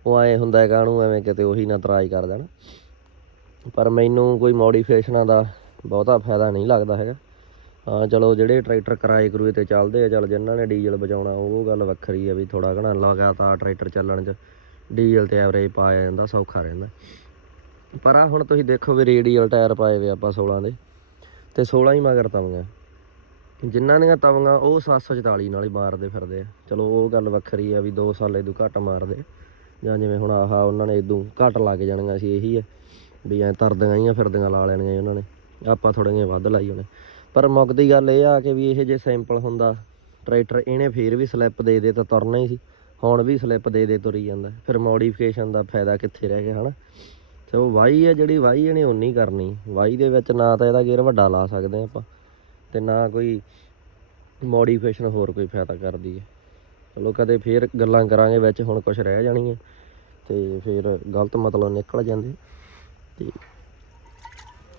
ਉਹ ਐ ਹੁੰਦਾ ਹੈ ਕਾਹਨੂੰ ਐਵੇਂ ਕਿਤੇ ਉਹੀ ਨਾ ਤਰਾਜ ਕਰ ਦੇਣ ਪਰ ਮੈਨੂੰ ਕੋਈ ਮੋਡੀਫਿਕੇਸ਼ਨਾਂ ਦਾ ਬਹੁਤਾ ਫਾਇਦਾ ਨਹੀਂ ਲੱਗਦਾ ਹੈਗਾ। ਹਾਂ, ਚਲੋ ਜਿਹੜੇ ਟਰੈਕਟਰ ਕਿਰਾਏ ਕਰੂਏ ਤੇ ਚੱਲਦੇ ਆ, ਚਲ ਜਿਨ੍ਹਾਂ ਨੇ ਡੀਜ਼ਲ ਬਚਾਉਣਾ, ਉਹ ਗੱਲ ਵੱਖਰੀ ਆ ਵੀ ਥੋੜਾ ਘਣਾ ਲਗਾਤਾਰ ਟਰੈਕਟਰ ਚੱਲਣ 'ਚ ਡੀਜ਼ਲ ਤੇ ਐਵਰੇਜ ਪਾਇਆ ਜਾਂਦਾ, ਸੌਖਾ ਰਹਿੰਦਾ। ਪਰ ਆ ਹੁਣ ਤੁਸੀਂ ਦੇਖੋ ਵੀ ਰੇਡੀਅਲ ਟਾਇਰ ਪਾਏ ਵੇ ਆਪਾਂ 16 ਦੇ, ਤੇ 16 ਹੀ ਮਗਰ ਤਵੀਆਂ। ਜਿਨ੍ਹਾਂ ਦੀਆਂ ਤਵੀਆਂ ਉਹ 744 ਨਾਲ ਹੀ ਮਾਰਦੇ ਫਿਰਦੇ ਆ। ਚਲੋ ਉਹ ਗੱਲ ਵੱਖਰੀ ਆ ਵੀ 2 ਸਾਲ ਇਦੋਂ ਘੱਟ ਮਾਰਦੇ। ਜਾਂ ਜਿਵੇਂ ਹੁਣ ਆਹਾ ਉਹਨਾਂ ਨੇ ਇਦੋਂ ਘੱਟ ਲੱਗ ਜਾਣੀਆਂ ਸੀ, ਇਹੀ ਹੈ ਵੀ ਐ ਤਰਦੀਆਂ ਹੀ ਫਿਰਦੀਆਂ ਲਾ ਲੈਣੀਆਂ ਸੀ ਉਹਨਾਂ ਨੇ, ਆਪਾਂ ਥੋੜ੍ਹੀਆਂ ਵੱਧ ਲਾਈ ਉਹਨੇ। ਪਰ ਮੁੱਕਦੀ ਗੱਲ ਇਹ ਆ ਕਿ ਵੀ ਇਹ ਜੇ ਸਿੰਪਲ ਹੁੰਦਾ ਟਰੈਕਟਰ ਇਹਨੇ ਫੇਰ ਵੀ ਸਲਿੱਪ ਦੇ ਦੇ ਤਾਂ ਤੁਰਨਾ ਹੀ ਸੀ, ਹੁਣ ਵੀ ਸਲਿੱਪ ਦੇ ਦੇ ਤੁਰੀ ਜਾਂਦਾ, ਫਿਰ ਮੋਡੀਫਿਕੇਸ਼ਨ ਦਾ ਫਾਇਦਾ ਕਿੱਥੇ ਰਹਿ ਗਿਆ ਹਨਾ? ਉਹ ਵਾਈ ਹੈ ਜਿਹੜੀ ਵਾਈ ਇਹਨੇ ਉਨੀ ਕਰਨੀ, ਵਾਈ ਦੇ ਵਿੱਚ ਨਾ ਤਾਂ ਇਹਦਾ ਗੇਅਰ ਵੱਡਾ ਲਾ ਸਕਦੇ ਆਪਾਂ, ਤੇ ਨਾ ਕੋਈ ਮੋਡੀਫਿਕੇਸ਼ਨ ਹੋਰ ਕੋਈ ਫਾਇਦਾ ਕਰਦੀ ਹੈ। ਚਲੋ ਕਦੇ ਫੇਰ ਗੱਲਾਂ ਕਰਾਂਗੇ ਵਿੱਚ, ਹੁਣ ਕੁਝ ਰਹਿ ਜਾਣੀਆਂ। ਤੇ ਫਿਰ ਗਲਤ ਮਤਲਬ ਨਿਕਲ ਜਾਂਦੇ। ਤੇ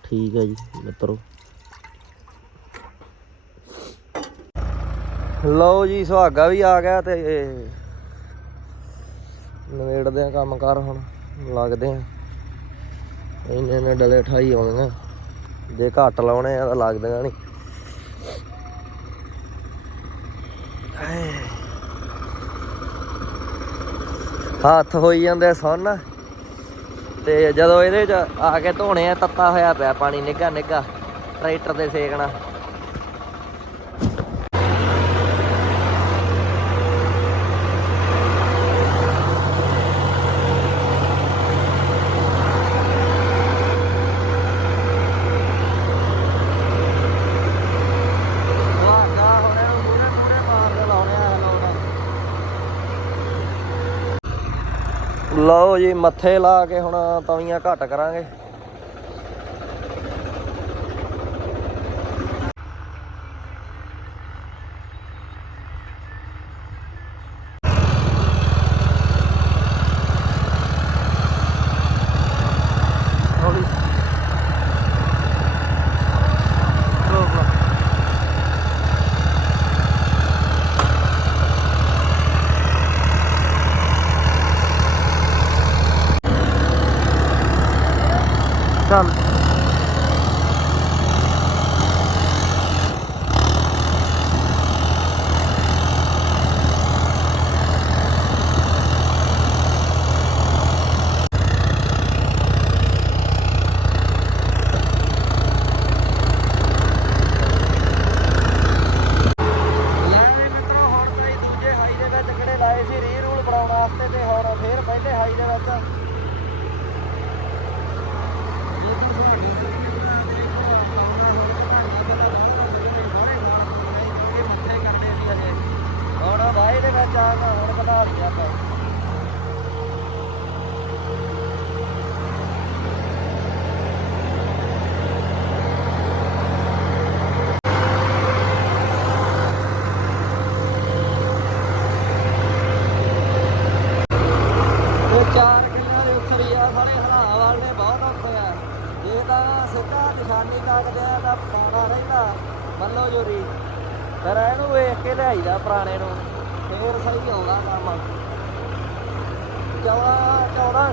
ਠੀਕ ਹੈ ਜੀ, ਮਿੱਤਰੋ। ਲਓ ਜੀ, ਸੁਹਾਗਾ ਵੀ ਆ ਗਿਆ ਤੇ ਨਵੇੜਦੇ ਆ ਕੰਮ ਕਰ ਹੁਣ, ਲੱਗਦੇ ਆ ਇੰਨੇ ਨੇ ਡਲੇ ਠਾਈ ਆਉਣੀਆਂ ਜੇ ਘੱਟ ਲਾਉਣੇ ਆ ਤਾਂ ਲੱਗਦੀਆਂ ਨਹੀਂ। ਹੱਥ ਹੋਈ ਜਾਂਦੇ ਸੁੰਨ। ਤੇ ਜਦੋਂ ਇਹਦੇ ਚ ਆ ਕੇ ਧੋਣੇ ਆ, ਤੱਤਾ ਹੋਇਆ ਪਿਆ, ਪਾਣੀ ਨਿੱਘਾ ਨਿੱਘਾ ਟਰੈਕਟਰ ਤੇ ਸੇਕਣਾ ਵਾਗਾ ਹੁਣ ਇਹਨੂੰ ਮੂਰੇ ਮੂਰੇ ਮਾਰ ਕੇ ਲਾਉਣੇ ਆ ਲਾਉਣਾ ਲਓ ਜੀ ਮੱਥੇ ਲਾ ਕੇ ਹੁਣ ਤਵੀਆਂ ਘੱਟ ਕਰਾਂਗੇ।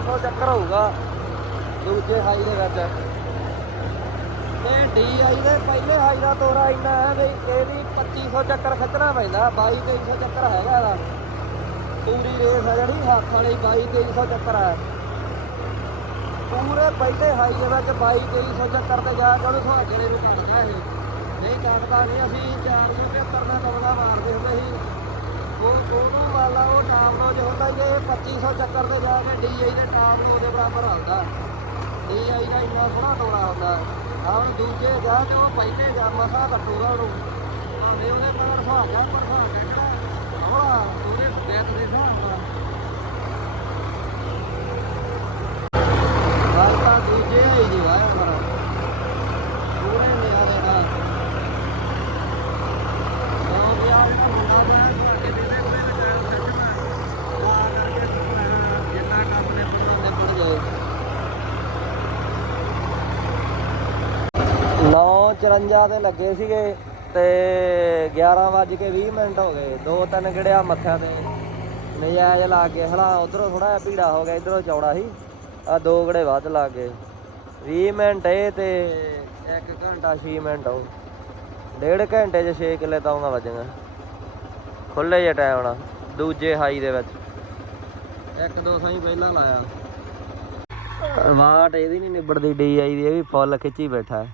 ਸੌ ਚੱਕਰ ਹੋਊਗਾ। ਦੂਜੇ ਹਾਈ ਦੇ ਵਿੱਚ। ਤੇ ਡੀਆਈ ਦੇ ਪਹਿਲੇ ਹਾਈ ਦਾ ਤੋਰਾ ਇੰਨਾ ਹੈ ਵੀ ਇਹਦੀ 2500 ਚੱਕਰ ਖਿੱਚਣਾ ਪੈਂਦਾ 2200 ਚੱਕਰ ਹੈਗਾ ਇਹਦਾ। ਪੂਰੀ ਰੇਸ ਹੈ ਜਿਹੜੀ, ਹੱਥ ਵਾਲੀ 2200 ਚੱਕਰ ਹੈ। ਪੂਰੇ ਪਹਿਲੇ ਹਾਈ ਦੇ ਵਿੱਚ 2200 ਚੱਕਰ ਤੇ ਜਾ ਕੇ ਉਹਨੂੰ ਸੁਹਾਗਰੇ ਨੂੰ ਕੱਢਦਾ ਇਹ। ਨਹੀਂ ਕੱਢਦਾ ਨਹੀਂ, ਅਸੀਂ 475 ਦਾ ਕਵਲਾ ਮਾਰਦੇ ਹੁੰਦੇ ਸੀ। ਉਹ ਉਹਨੂੰ ਮੰਨ ਲਾ ਉਹ ਟਾਪ ਜੋ ਹੁੰਦਾ ਜੇ 2500 ਚੱਕਰ ਤੇ ਜਾ ਕੇ ਡੀਆਈ ਦੇ ਟਾਪ ਲੋ ਦੇ ਬਰਾਬਰ ਹੁੰਦਾ ਡੀਆਈ ਦਾ ਇੰਨਾ ਸੋਹਣਾ ਟੋਲਾ ਹੁੰਦਾ। ਆਹ ਹੁਣ ਦੂਜੇ ਜਾ ਤੇ ਉਹ ਪਹਿਲੇ ਜਾ ਮਸਾ ਕੱਟੂਗਾ ਉਹਨੂੰ। ਭਾਵੇਂ ਉਹਦੇ ਮਗਰ ਸੁਹਾਗਾ ਪਰ ਸੁਹਾਗਾ ਕਿਹੜਾ। ਹੌਲਾ ਉਹਦੇ ਸਪੈਤ ਦੇ ਹਿਸਾਬ ਨਾਲ ਗੱਲ ਤਾਂ ਦੂਜੇ ਹੀ ਜੀ ਵਾਇਆ ਪਰ ਪੂਰੇ ਨਿਆਰੇ ਦਾ ਉਹ ਵਿਆਹ ਦਾ ਮੁੰਡਾ ਬਾਇਆ ਸਾਡੇ ਦੇ ਦੇ ਕੋਲੇ ਲਗਾਇਆ ਸੱਚਣਾ ਆ ਕਰਕੇ ਜਿੰਨਾ ਕੰਮ ਨੇ ਪੜਦਾ ਨੇ ਪੜ ਜਾਏ 9:54 ਦੇ ਲੱਗੇ ਸੀਗੇ ਤੇ 11 ਵੱਜ ਕੇ 20 ਮਿੰਟ ਹੋ ਗਏ। ਦੋ ਤਿੰਨ ਗੜਿਆ ਮੱਥਿਆਂ ਤੇ। ਨਜਾਇਜ਼ ਲਾ ਕੇ ਹਲਾ ਉਧਰੋਂ ਥੋੜਾ ਜਿਹਾ ਭੀੜਾ ਹੋ ਗਿਆ, ਇਧਰੋਂ ਚੌੜਾ ਸੀ। ਆ ਦੋ ਗੜੇ ਵੱਧ ਲਾ ਕੇ 20 ਮਿੰਟ ਇਹ ਤੇ 1 ਘੰਟਾ 6 ਮਿੰਟ ਹੋ ਡੇਢ ਘੰਟੇ 'ਚ 6 ਕਿੱਲੇ ਤਾਂ ਤਾਉਂਗਾ ਵੱਜਣਾ ਖੁੱਲੇ ਜੇ ਟਾਈਮ ਨਾਲ, ਦੂਜੇ ਹਾਈ ਦੇ ਵਿੱਚ। ਇੱਕ ਦੋ ਸਾਈ ਪਹਿਲਾਂ ਲਾਇਆ। ਵਾਟ ਇਹਦੀ ਨਹੀਂ ਨਿਬੜਦੀ ਡੀਆਈ ਦੀ, ਇਹ ਵੀ ਫੁੱਲ ਖਿੱਚੀ ਬੈਠਾ ਹੈ।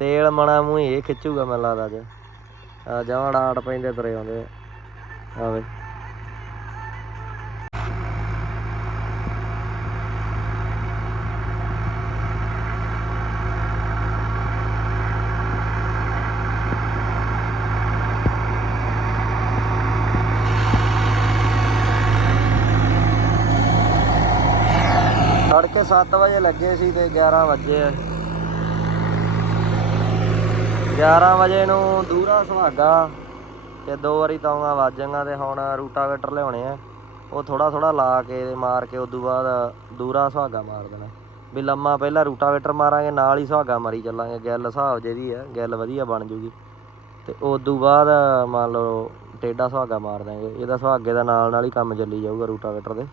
ਤੇਲ ਮਣਾ ਮੂੰਹ ਇਹ ਖਿੱਚੂਗਾ ਮੈਨੂੰ ਲੱਗਦਾ ਅੱਜ। ਆ ਜਮਾਂ ਡਾਟ ਪੈਂਦੇ ਤੁਰੇ ਆਉਂਦੇ। ਆ ਆਵੇ ਤੜਕੇ 7 ਵਜੇ ਲੱਗੇ ਸੀ ਤੇ 11 ਵਜੇ 11 ਵਜੇ ਨੂੰ ਦੂਰਾ ਸੁਹਾਗਾ ਤੇ ਦੋ ਵਾਰੀ ਤਾਉਂਗਾ ਵਾਜਾਂਗਾ ਤੇ ਹੁਣ ਰੂਟਾਵੇਟਰ ਲਿਆਉਣੇ ਆ। ਉਹ ਥੋੜਾ ਥੋੜਾ ਲਾ ਕੇ ਮਾਰ ਕੇ ਉਦੋਂ ਬਾਅਦ ਦੂਰਾ ਸੁਹਾਗਾ ਮਾਰ ਦੇਣਾ। ਵੀ ਲੰਮਾ ਪਹਿਲਾਂ ਰੂਟਾਵੇਟਰ ਮਾਰਾਂਗੇ, ਨਾਲ ਹੀ ਸੁਹਾਗਾ ਮਾਰੀ ਚੱਲਾਂਗੇ। ਗੱਲ ਹਿਸਾਬ ਜਿਹਦੀ ਆ, ਗੱਲ ਵਧੀਆ ਬਣ ਜੂਗੀ। ਤੇ ਉਦੋਂ ਬਾਅਦ ਮੰਨ ਲਓ ਟੇਡਾ ਸੁਹਾਗਾ ਮਾਰ ਦਾਂਗੇ ਇਹਦਾ ਸੁਹਾਗੇ ਦਾ ਨਾਲ ਨਾਲ ਹੀ ਕੰਮ ਚੱਲੀ ਜਾਊਗਾ ਰੂਟਾਵੇਟਰ ਦੇ